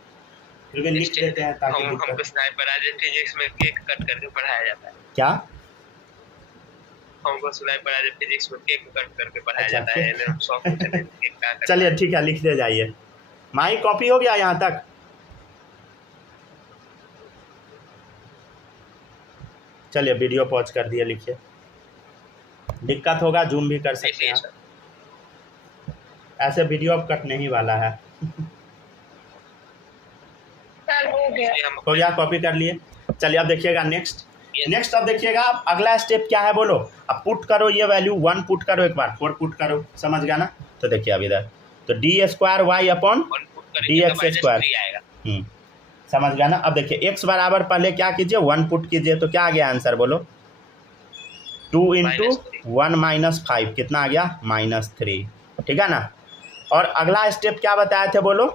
फिर भी लिख देते हैं ताकि हमको स्नाइपर आज फिजिक्स में केक कट करके पढ़ाया जाता है। क्या? हमको स्नाइपर आज फिजिक्स में केक कट करके पढ़ाया जाता है। चलिए ठीक है, लिख दे जाइए। माई कॉपी हो गया यहाँ तक? चलिए वीडियो पॉज कर दिए, लिखिए। दिक्कत होगा जूम भी कर सकते हैं, ऐसे वीडियो अब कट नहीं वाला है। हो गया, कॉपी कर लिए। चलिए अब देखिएगा नेक्स्ट अब देखिएगा अगला स्टेप क्या है बोलो। अब पुट करो ये वैल्यू, 1 पुट करो, एक बार 4 पुट करो, समझ गया ना। तो देखिए अब इधर तो d² अपॉन dx², समझ गया ना। अब देखिए x बराबर पहले क्या कीजिए, 1 पुट कीजिए, तो क्या आ गया आंसर बोलो, 2 × 1 - 5 कितना आ गया, -3, ठीक है ना। और अगला स्टेप क्या बताए थे बोलो,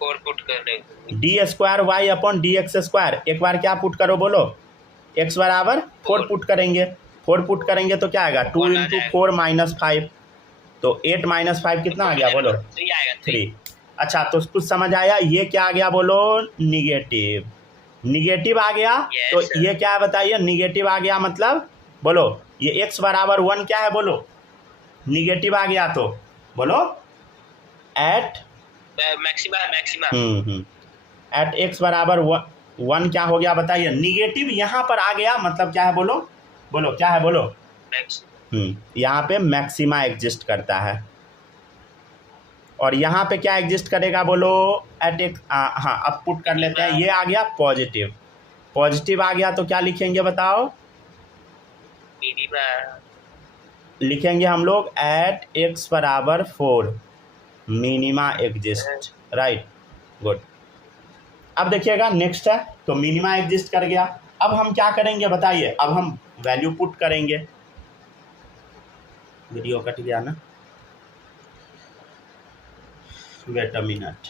4 पुट करने, d² अपॉन dx², एक बार क्या पुट करो बोलो, x बराबर 4 पुट करेंगे, 4 पुट करेंगे तो क्या आएगा, 2 × 4 - 5, तो 8 - 5 कितना आ गया बोलो, 3। अच्छा तो कुछ समझ आया, ये क्या आ गया बोलो, निगेटिव आ गया। तो ये क्या है बताइए, निगेटिव आ गया मतलब बोलो, ये x बराबर 1 क्या है बोलो, निगेटिव आ गया, तो बोलो एट मैक्सिमा एट x बराबर 1 क्या हो गया बताइए, निगेटिव यहाँ पर आ गया, मतलब क्या है बोलो क्या है बोलो, यहाँ पे मैक्सिमा एग्जिस्ट करता है, और यहाँ पे क्या एग्जिस्ट करेगा बोलो, एट x। हाँ अब पुट कर लेते हैं, ये आ गया पॉजिटिव आ गया, तो क्या लिखेंगे बताओ, लिखेंगे हम लोग एट x बराबर 4 मिनिमा एग्जिस्ट, राइट, गुड। अब देखिएगा नेक्स्ट है, तो मिनिमा एग्जिस्ट कर गया। अब हम क्या करेंगे बताइए, अब हम वैल्यू पुट करेंगे। वीडियो कट गया ना, वेट अ मिनट।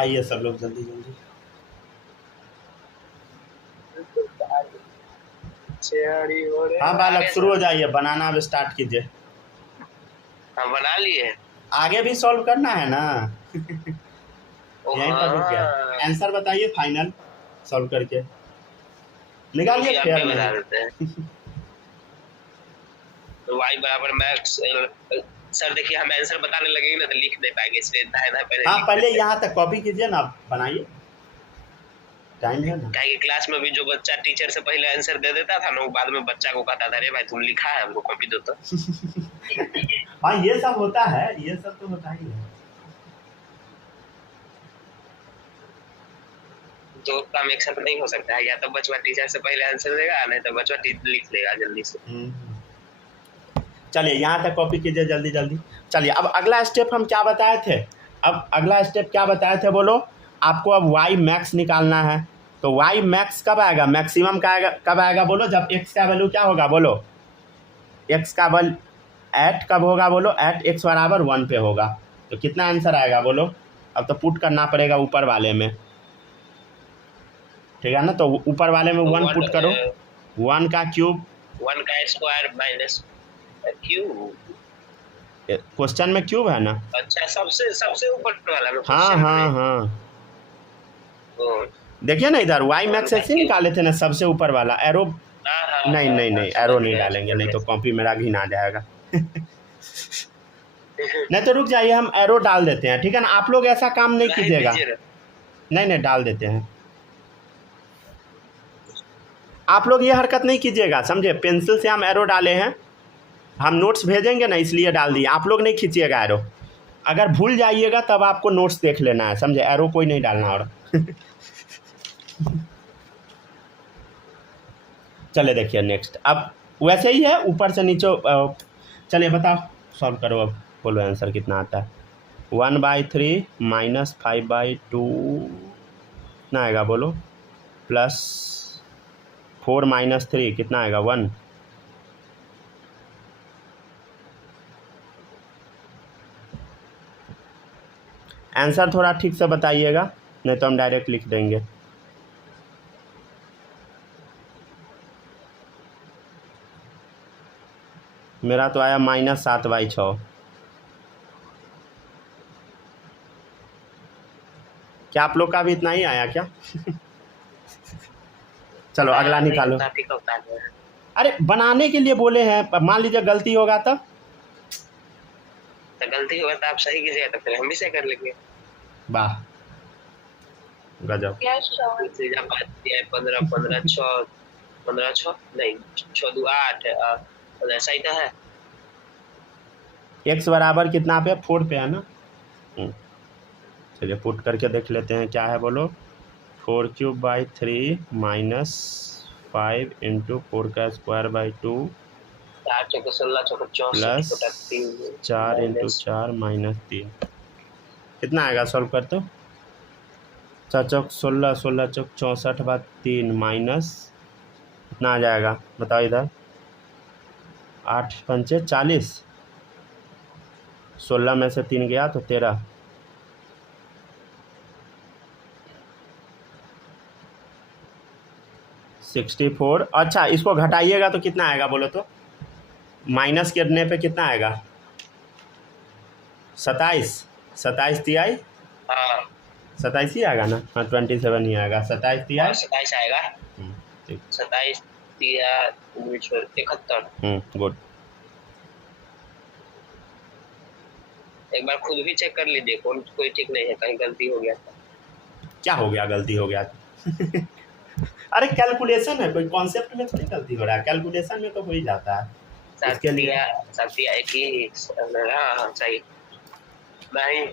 आइए सब लोग जल्दी जल्दी। हाँ बालक शुरू हो जाइए, बनाना अब स्टार्ट कीजिए। हम बना लिए। आगे भी सॉल्व करना है ना। यहीं पर रुक गया। आंसर बताइए फाइनल सॉल्व करके निकालिए आप फेयर भी बता में। देते हैं। तो y बराबर मैक्स सर देखिए हम आंसर बताने लगेंगे ना तो लिख नहीं पाएंगे, इसलिए दाएं पहले हाँ लिख पहले देते हैं। यहाँ तक कॉपी कीजिए ना, बनाइए, टाइम है ना। कि क्लास में भी जो बच्चा टीचर से पहले आंसर दे देता था ना, वो बाद में बच्चा को कहता था अरे भाई तुम लिखा है हमको कॉपी दो तो। हाँ ये सब होता है, ये सब तो होता ही है। दो काम एक साथ नहीं हो सकता है, या तो बच्चा टीचर से पहले आंसर देगा, नहीं तो बच्चा लिख लेगा जल्दी से। चलिए यहाँ तक कॉपी कीजिए जल्दी जल्दी। चलिए अब अगला स्टेप हम क्या बताए थे, अब अगला स्टेप क्या बताए थे बोलो। आपको अब वाई मैक्स निकालना है। तो वाई मैक्स कब आएगा, मैक्सिमम का आएगा कब आएगा बोलो, जब एक्स का वैल्यू क्या होगा बोलो, एक्स का वैल्यू एट कब होगा बोलो, एट एक्स बराबर 1 पे होगा। तो कितना आंसर आएगा बोलो। अब तो पुट करना पड़ेगा ऊपर वाले में, ठीक है ना। तो ऊपर वाले में 1 पुट करो, 1 का क्यूब, 1 का स्क्वायर माइनस क्यूब। क्वेश्चन में क्यूब है ना। अच्छा सबसे ऊपर वाला में। हाँ हाँ हाँ देखिए ना इधर वाई मैक्स ऐसे निकाले थे ना, सबसे ऊपर वाला एरो। नहीं नहीं नहीं एरो नहीं डालेंगे, नहीं तो कॉपी मेरा घिन आ जाएगा। नहीं तो रुक जाइए, हम एरो डाल देते हैं, ठीक है ना। आप लोग ऐसा काम नहीं कीजिएगा। नहीं नहीं डाल देते हैं। आप लोग ये हरकत नहीं कीजिएगा, समझे। पेंसिल से हम एरो डाले हैं, हम नोट्स भेजेंगे ना इसलिए डाल दिए। आप लोग नहीं खींचिएगा एरो, अगर भूल जाइएगा तब आपको नोट्स देख लेना है, समझे। एरो कोई नहीं डालना। और चले देखिए नेक्स्ट, अब वैसे ही है ऊपर से नीचे। चलिए बताओ सॉल्व करो, अब बोलो आंसर कितना आता है। 1/3 माइनस 5/2 कितना आएगा बोलो, प्लस 4 माइनस 3 कितना आएगा 1। आंसर थोड़ा ठीक से बताइएगा, नहीं तो हम डायरेक्ट लिख देंगे। मेरा तो आया -7/6। क्या आप लोग का भी इतना ही आया क्या? चलो अगला निकालो। अरे बनाने के लिए बोले हैं, मान लीजिए गलती होगा तब। तो गलती होगा तो आप सही कीजिएगा, तो फिर हम भी सही कर लेंगे। वाह गजब। 15 15 6 15 6 नहीं 6 2 8 ऐसा ही तो है। एक्स बराबर कितना पे, 4 पे है ना। चलिए पुट करके देख लेते हैं क्या है बोलो। 4³/3 माइनस 5 इंटू 4 का square by 2 plus 4 into 4 minus 3 कितना आएगा सॉल्व कर तो। 4 चौक 16, 16 चौक 64/3 माइनस कितना आ जाएगा बताओ इधर। 8 पंचे 40, 16 में से 3 गया तो 13। 64। अच्छा इसको घटाइएगा तो कितना आएगा बोलो तो, माइनस करने पे कितना आएगा 27 27 तिहाई। हाँ 27 ही आएगा ना। हाँ 27 ही आएगा, 27 तिहाई 27 आएगा। 27 तिहाई 71। गुड। एक बार खुद भी चेक कर लीजिए, कोई ठीक नहीं है, कहीं गलती हो गया। क्या हो गया गलती हो गया। अरे कैलकुलेशन है, कोई कॉन्सेप्ट में थोड़ी गलती हो रहा है, कैलकुलेशन में तो हो ही जाता है। इसके लिए सही नहीं,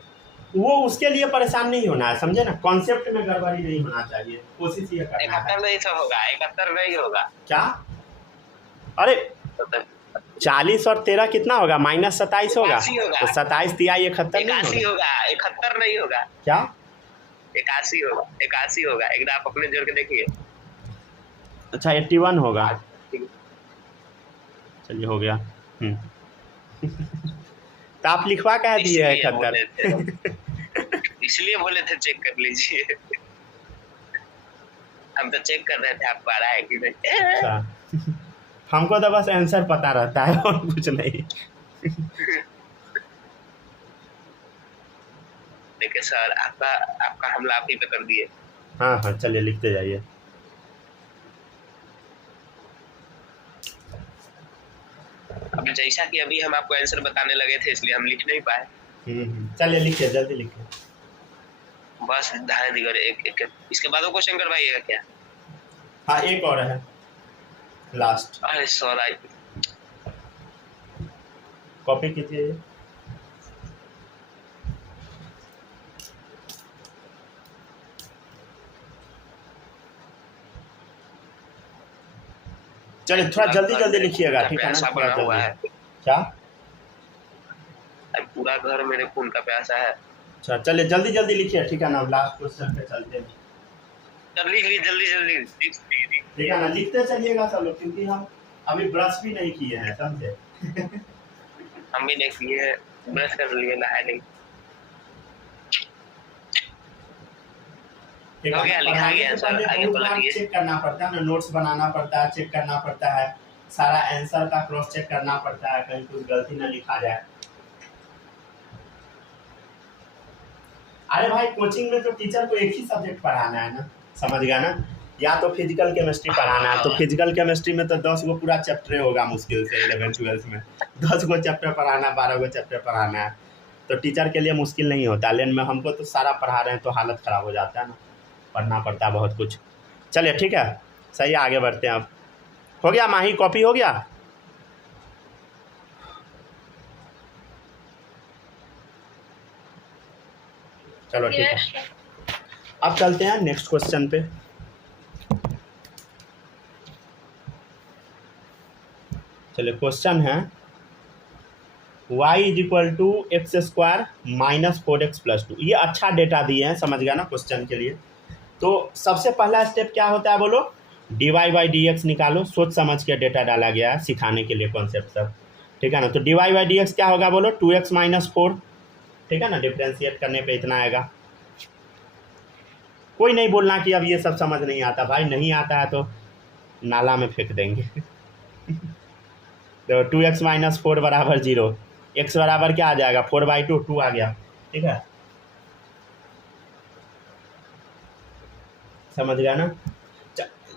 वो उसके लिए परेशान नहीं होना है, समझे ना। कॉन्सेप्ट में गड़बड़ी नहीं होना चाहिए, कोशिश ये करना है। 71 नहीं होगा, 71 नहीं होगा क्या। अरे 40 और 13 कितना होगा, -27 होगा। तो 27 तिहाई 71 नहीं होगा। 71 नहीं होगा। क्या 81 होगा, 81 होगा। एक आप अपने जोड़ के देखिए। अच्छा 81 होगा। चलिए हो गया। तो आप लिखवा कह दिए 71। इसलिए बोले थे चेक कर लीजिए। हम तो चेक कर रहे थे आपको आ रहा है कि नहीं। अच्छा हमको तो बस आंसर पता रहता है और कुछ नहीं। देखिए सर, आपका हमला आप ही पे कर दिए। हाँ हाँ चलिए लिखते जाइए। अब जैसा कि अभी हम आपको आंसर बताने लगे थे इसलिए हम लिख नहीं पाए। चलिए लिखिए, जल्दी लिखिए। बस धारा दिगर एक इसके बाद वो क्वेश्चन करवाइएगा क्या? हाँ एक और है लास्ट। अरे सर कॉपी कीजिए। चलिए थोड़ा जल्दी जल्दी लिखिएगा, ठीक है ना? थोड़ा जल्दी। क्या? पूरा घर मेरे खून का प्यासा है। अच्छा चलिए जल्दी जल्दी लिखिए, ठीक है ना? लास्ट क्वेश्चन पे चलते हैं। तब लिख ली जल्दी जल्दी, ठीक है ना? लिखते चलिएगा सब लोग, क्योंकि हम अभी ब्रश भी नहीं किए हैं, समझे? हम भी नहीं किए हैं, ब्रश कर लिए, नहाए नहीं। लिखा गया सर, आगे पढ़िए। चेक करना पड़ता है ना, नोट्स बनाना पड़ता है, चेक करना पड़ता है, सारा आंसर का क्रॉस चेक करना पड़ता है, कहीं कुछ गलती ना लिखा जाए। अरे भाई कोचिंग में तो टीचर को एक ही सब्जेक्ट पढ़ाना है ना, समझ गया ना? या तो फिजिकल केमिस्ट्री पढ़ाना है, तो फिजिकल केमिस्ट्री में तो 10 गो पूरा चैप्टर होगा मुश्किल से। 11th-12th में 10 गो चैप्टर पढ़ाना, 12 गो चैप्टर पढ़ाना है, तो टीचर के लिए मुश्किल नहीं होता। लेकिन में हमको तो सारा पढ़ा रहे हैं तो हालत ख़राब हो जाता है ना, पढ़ना पड़ता है बहुत कुछ। चलिए ठीक है, सही है, आगे बढ़ते हैं। अब हो गया माही, कॉपी हो गया? चलो ठीक है, अब चलते हैं नेक्स्ट क्वेश्चन पे। चलिए क्वेश्चन है y = x² - 4x + 2। ये अच्छा डेटा दिए हैं, समझ गया ना क्वेश्चन के लिए? तो सबसे पहला स्टेप क्या होता है बोलो? dy/dx निकालो। सोच समझ के डेटा डाला गया है, सिखाने के लिए कॉन्सेप्ट सब, ठीक है ना? तो dy/dx क्या होगा बोलो? 2x - 4, ठीक है ना? डिफ्रेंशिएट करने पे इतना आएगा। कोई नहीं बोलना कि अब ये सब समझ नहीं आता। भाई नहीं आता है तो नाला में फेंक देंगे। तो 2x - 4 = 0, x बराबर क्या आ जाएगा? 4/2, 2 आ गया, ठीक है? समझ गया ना?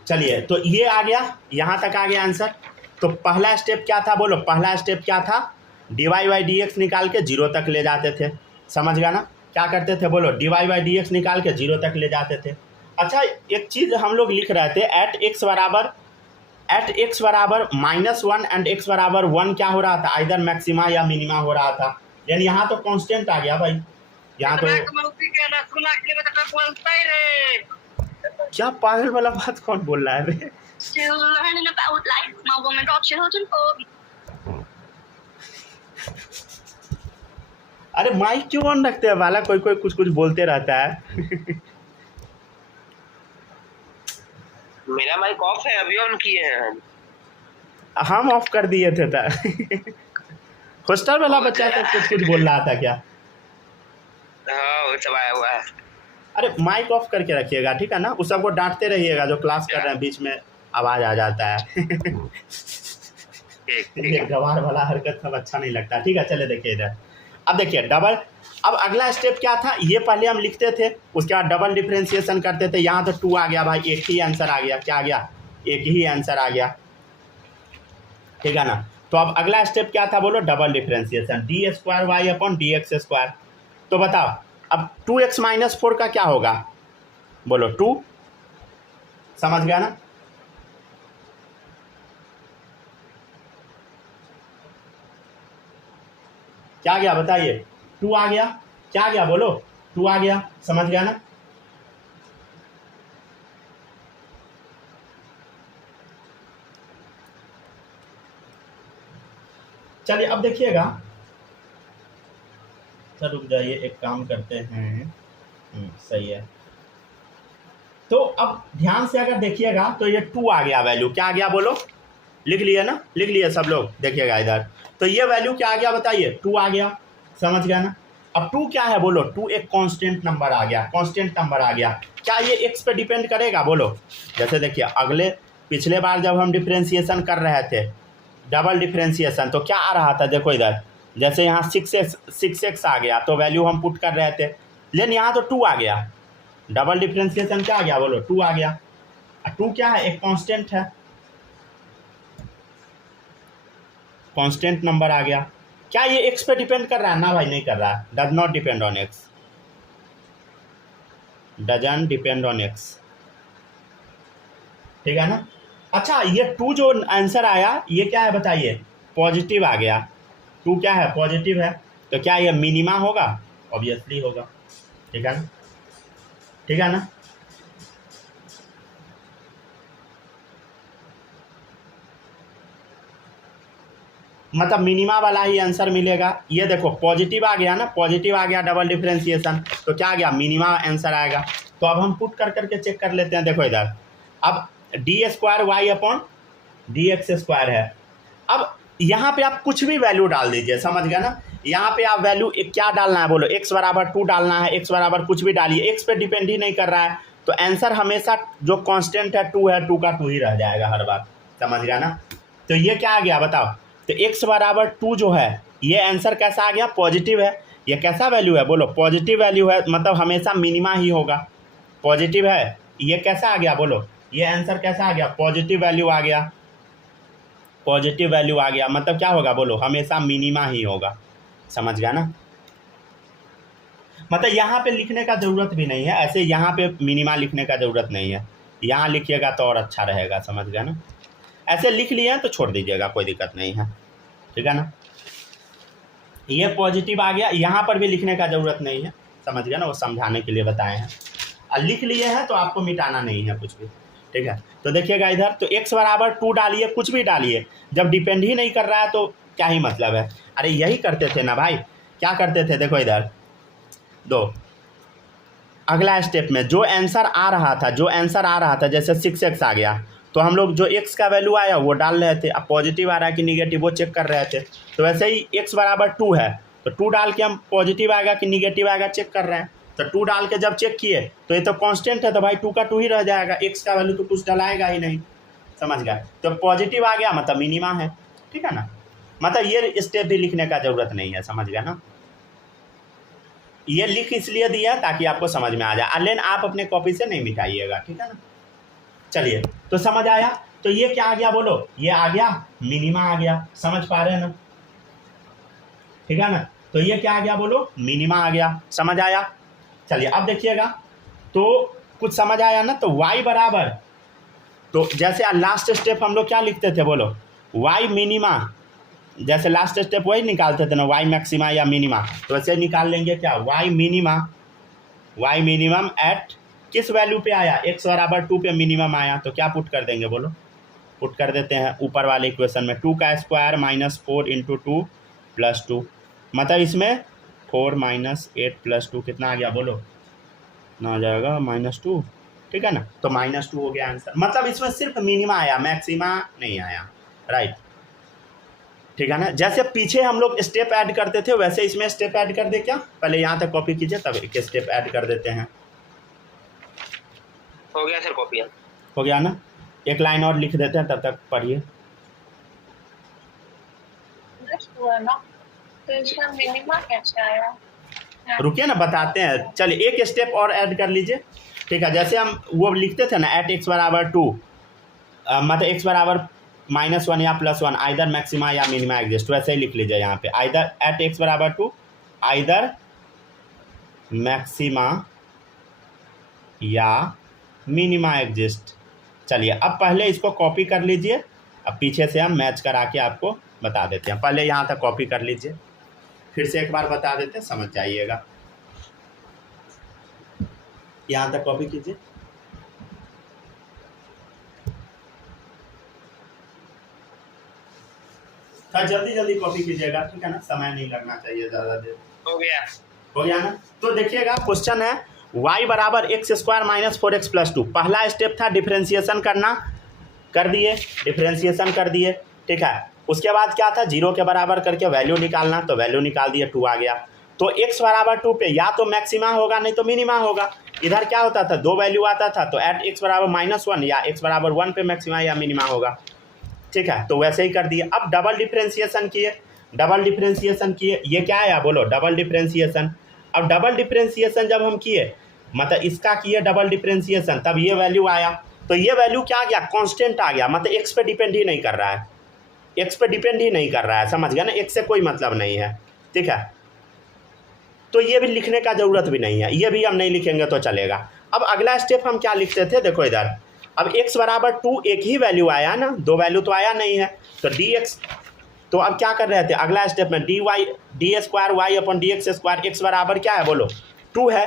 चलिए तो ये आ गया, यहाँ तक आ गया आंसर। तो पहला स्टेप क्या था बोलो? पहला स्टेप क्या था? dy/dx निकाल के 0 तक ले जाते थे, समझ गया ना? क्या करते थे बोलो? dy/dx निकाल के 0 तक ले जाते थे। अच्छा एक चीज़ हम लोग लिख रहे थे, एट x बराबर -1 एंड x बराबर 1 क्या हो रहा था? आइदर मैक्सिमा या मिनिमा हो रहा था। यानी यहाँ तो कांस्टेंट आ गया भाई, यहाँ तो क्या पागल वाला बात कौन बोल रहा है रे? Still learning about life, my woman or children for. अरे माइक क्यों ऑन रखते हैं वाला? कोई कोई कुछ कुछ बोलते रहता है। मेरा माइक ऑफ है, अभी ऑन किए हैं हम ऑफ कर दिए थे। हॉस्टल वाला बच्चा तो कुछ कुछ बोल रहा था क्या? हाँ वो सब आया हुआ है। अरे माइक ऑफ करके रखिएगा, ठीक है ना? उस सबको डांटते रहिएगा जो क्लास कर रहे हैं, बीच में आवाज़ आ जाता है। ये गवार वाला हरकत सब अच्छा नहीं लगता, ठीक है? चले देखिए इधर। अब देखिए डबल, अब अगला स्टेप क्या था? ये पहले हम लिखते थे, उसके बाद डबल डिफ्रेंशिएशन करते थे। यहाँ तो 2 आ गया भाई, एक ही आंसर आ गया। क्या आ गया? एक ही आंसर आ गया, ठीक है ना? तो अब अगला स्टेप क्या था बोलो? Double differentiation, d² y/dx²। तो बताओ अब 2x - 4 का क्या होगा बोलो? 2, समझ गया ना? क्या गया बताइए? 2 आ गया। क्या गया बोलो? 2 आ गया, समझ गया ना? चलिए अब देखिएगा, सर रुक जाइए, एक काम करते हैं। सही है। तो अब ध्यान से अगर देखिएगा तो ये 2 आ गया वैल्यू। क्या आ गया बोलो? लिख लिए ना? लिख लिए सब लोग? देखिएगा इधर, तो ये वैल्यू क्या आ गया बताइए? 2 आ गया, समझ गया ना? अब 2 क्या है बोलो, 2 एक कांस्टेंट नंबर आ गया, कांस्टेंट नंबर आ गया। क्या ये x पे डिपेंड करेगा बोलो? जैसे देखिए पिछले बार जब हम डिफ्रेंशिएशन कर रहे थे डबल डिफ्रेंशिएशन, तो क्या आ रहा था, देखो इधर जैसे यहाँ 6x आ गया तो वैल्यू हम पुट कर रहे थे, लेकिन यहाँ तो 2 आ गया। डबल डिफ्रेंशिएशन क्या आ गया बोलो, 2 आ गया। 2 क्या है, एक कांस्टेंट है, कांस्टेंट नंबर आ गया। क्या ये x पे डिपेंड कर रहा है? ना भाई नहीं कर रहा है, does not depend on x, doesn't depend on x, ठीक है ना। अच्छा ये 2 जो आंसर आया ये क्या है बताइए, पॉजिटिव आ गया। 2 क्या है, पॉजिटिव है, तो क्या ये मिनिमा होगा? ऑब्वियसली होगा, ठीक है ना, ठीक है ना। मतलब मिनिमा वाला ही आंसर मिलेगा। ये देखो पॉजिटिव आ गया ना, पॉजिटिव आ गया डबल डिफ्रेंशिएशन, तो क्या आ गया, मिनिमा आंसर आएगा। तो अब हम पुट कर करके चेक कर लेते हैं। देखो इधर अब d² है। अब यहाँ पे आप कुछ भी वैल्यू डाल दीजिए, समझ गए ना। यहाँ पे आप वैल्यू क्या डालना है बोलो, x बराबर 2 डालना है, x बराबर कुछ भी डालिए, x पे डिपेंड ही नहीं कर रहा है, तो आंसर हमेशा जो कांस्टेंट है 2 है, 2 का 2 ही रह जाएगा हर बार, समझ गया ना। तो ये क्या आ गया बताओ, तो x बराबर 2 जो है ये आंसर कैसा आ गया, पॉजिटिव है। ये कैसा वैल्यू है बोलो, पॉजिटिव वैल्यू है, मतलब हमेशा मिनिमा ही होगा, पॉजिटिव है। ये कैसा आ गया बोलो, ये आंसर कैसा आ गया, पॉजिटिव वैल्यू आ गया, पॉजिटिव वैल्यू आ गया, मतलब क्या होगा बोलो, हमेशा मिनिमा ही होगा, समझ गया ना। मतलब यहाँ पे लिखने का ज़रूरत भी नहीं है, ऐसे यहाँ पे मिनिमा लिखने का ज़रूरत नहीं है, यहाँ लिखिएगा तो और अच्छा रहेगा, समझ गया ना। ऐसे लिख लिए हैं तो छोड़ दीजिएगा, कोई दिक्कत नहीं है, ठीक है ना। ये पॉजिटिव आ गया, यहाँ पर भी लिखने का ज़रूरत नहीं है, समझ गया ना, वो समझाने के लिए बताए हैं। और लिख लिए हैं तो आपको मिटाना नहीं है कुछ भी, ठीक है। तो देखिएगा इधर, तो x बराबर 2 डालिए, कुछ भी डालिए, जब डिपेंड ही नहीं कर रहा है तो क्या ही मतलब है। अरे यही करते थे ना भाई, क्या करते थे, देखो इधर दो, अगला स्टेप में जो आंसर आ रहा था, जैसे 6x आ गया, तो हम लोग जो x का वैल्यू आया वो डाल रहे थे। अब पॉजिटिव आ रहा है कि निगेटिव वो चेक कर रहे थे। तो वैसे ही x बराबर 2 है, तो 2 डाल के हम पॉजिटिव आएगा कि निगेटिव आएगा चेक कर रहे हैं। तो 2 डाल के जब चेक किए तो ये तो कांस्टेंट है, तो भाई 2 का 2 ही रह जाएगा, x का वैल्यू तो कुछ डलाएगा ही नहीं, समझ गए। तो पॉजिटिव आ गया मतलब मिनिमा है, ठीक है ना। मतलब ये स्टेप भी लिखने का ज़रूरत नहीं है, समझ गया ना। ये लिख इसलिए दिया ताकि आपको समझ में आ जाए, लेकिन आप अपने कॉपी से नहीं मिटाइएगा, ठीक है ना। चलिए तो समझ आया। तो ये क्या आ गया बोलो, ये आ गया मिनिमा आ गया, समझ पा रहे हैं ना, ठीक है ना। तो ये क्या आ गया बोलो, मिनिमा आ गया, समझ आया। चलिए अब देखिएगा, तो कुछ समझ आया ना। तो y बराबर, तो जैसे लास्ट स्टेप हम लोग क्या लिखते थे बोलो, y मिनिमा, जैसे लास्ट स्टेप वही निकालते थे ना, y मैक्सिमा या मिनिमा, तो वैसे निकाल लेंगे क्या, y मिनिमम एट किस वैल्यू पे आया, x बराबर 2 पे मिनिमम आया, तो क्या पुट कर देंगे बोलो, पुट कर देते हैं ऊपर वाले इक्वेशन में, 2 का स्क्वायर माइनस 4 इंटू 2 प्लस 2, मतलब इसमें 4 माइनस 8 प्लस 2 कितना आ गया बोलो, ना आ जाएगा -2, ठीक है ना। तो -2 हो गया आंसर, मतलब इसमें सिर्फ मिनिमा आया, मैक्सिमा नहीं आया, राइट, ठीक है ना। जैसे पीछे हम लोग स्टेप ऐड करते थे वैसे इसमें स्टेप ऐड कर दे क्या, पहले यहाँ तक कॉपी कीजिए तब एक स्टेप ऐड कर देते हैं। हो गया सर, कॉपी हो गया ना, एक लाइन और लिख देते हैं, तब तक पढ़िए। तो इसका मिनिमा कैसे आया, रुकिए ना बताते हैं। चलिए एक स्टेप और ऐड कर लीजिए, ठीक है। जैसे हम वो लिखते थे ना एट x बराबर 2, मतलब x बराबर -1 या +1, आइदर मैक्सिमा या मिनिमा एग्जिस्ट, वैसे ही लिख लीजिए यहाँ पे, आइदर एट x बराबर 2 आइदर मैक्सिमा या मिनिमा एग्जिस्ट। चलिए अब पहले इसको कॉपी कर लीजिए, अब पीछे से हम मैच करा के आपको बता देते हैं। पहले यहाँ तक कॉपी कर लीजिए, फिर से एक बार बता देते हैं, समझ जाइएगा। यहाँ तक कॉपी कीजिए, जल्दी जल्दी कॉपी कीजिएगा, ठीक है ना, समय नहीं लगना चाहिए ज़्यादा देर। हो गया ना। तो देखिएगा क्वेश्चन है y बराबर x² माइनस 4x प्लस 2, पहला स्टेप था डिफ्रेंशिएशन करना, कर दिए, डिफ्रेंशिएशन कर दिए, ठीक है। उसके बाद क्या था, 0 के बराबर करके वैल्यू निकालना, तो वैल्यू निकाल दिए, 2 आ गया। तो x बराबर 2 पे या तो मैक्सिमा होगा नहीं तो मिनिमा होगा। इधर क्या होता था, 2 वैल्यू आता था, तो एट x बराबर -1 या x बराबर 1 पे मैक्सिमा या मिनिमा होगा। ठीक है, तो वैसे ही कर दिए। अब डबल डिफ्रेंशिएशन किए, ये क्या आया बोलो, डबल डिफ्रेंशिएशन। अब डबल डिफ्रेंशिएशन जब हम किए, मतलब इसका किए डबल डिफ्रेंशिएशन, तब ये वैल्यू आया, तो ये वैल्यू क्या आ गया, कांस्टेंट आ गया, मतलब x पे डिपेंड ही नहीं कर रहा है, x पे डिपेंड ही नहीं कर रहा है, समझ गया ना, x से कोई मतलब नहीं है। ठीक है, तो ये भी लिखने का ज़रूरत भी नहीं है, ये भी हम नहीं लिखेंगे तो चलेगा। अब अगला स्टेप हम क्या लिखते थे, देखो इधर, अब x बराबर 2 एक ही वैल्यू आया ना, 2 वैल्यू तो आया नहीं है, तो dx, तो अब क्या कर रहे थे अगला स्टेप में, dy स्क्वायर वाई अपन dx स्क्वायर, x बराबर क्या है बोलो 2 है,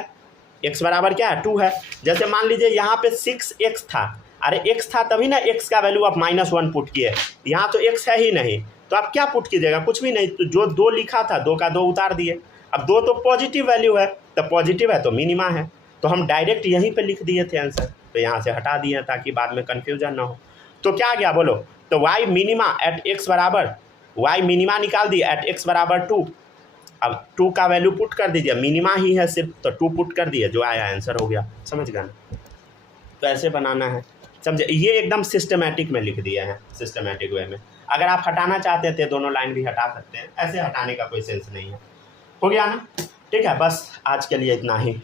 x बराबर क्या है 2 है। जैसे मान लीजिए यहाँ पे 6x था, अरे x था तभी ना x का वैल्यू आप -1 पुट किए, यहाँ तो x है ही नहीं, तो आप क्या पुट कीजिएगा, कुछ भी नहीं, तो जो 2 लिखा था 2 का 2 उतार दिए। अब 2 तो पॉजिटिव वैल्यू है, तो पॉजिटिव है तो मिनिमा है, तो हम डायरेक्ट यहीं पे लिख दिए थे आंसर, तो यहाँ से हटा दिए ताकि बाद में कन्फ्यूजन ना हो। तो क्या आ गया बोलो, तो y मिनिमा एट x बराबर, y मिनिमा निकाल दिए एट x बराबर 2, अब 2 का वैल्यू पुट कर दीजिए, मिनिमा ही है सिर्फ, तो 2 पुट कर दिए, जो आया आंसर हो गया, समझ गए ना। तो ऐसे बनाना है, समझे, ये एकदम सिस्टमेटिक में लिख दिया है, सिस्टमेटिक वे में। अगर आप हटाना चाहते थे दोनों लाइन भी हटा सकते हैं, ऐसे हटाने का कोई सेंस नहीं है। हो गया ना, ठीक है, बस आज के लिए इतना ही।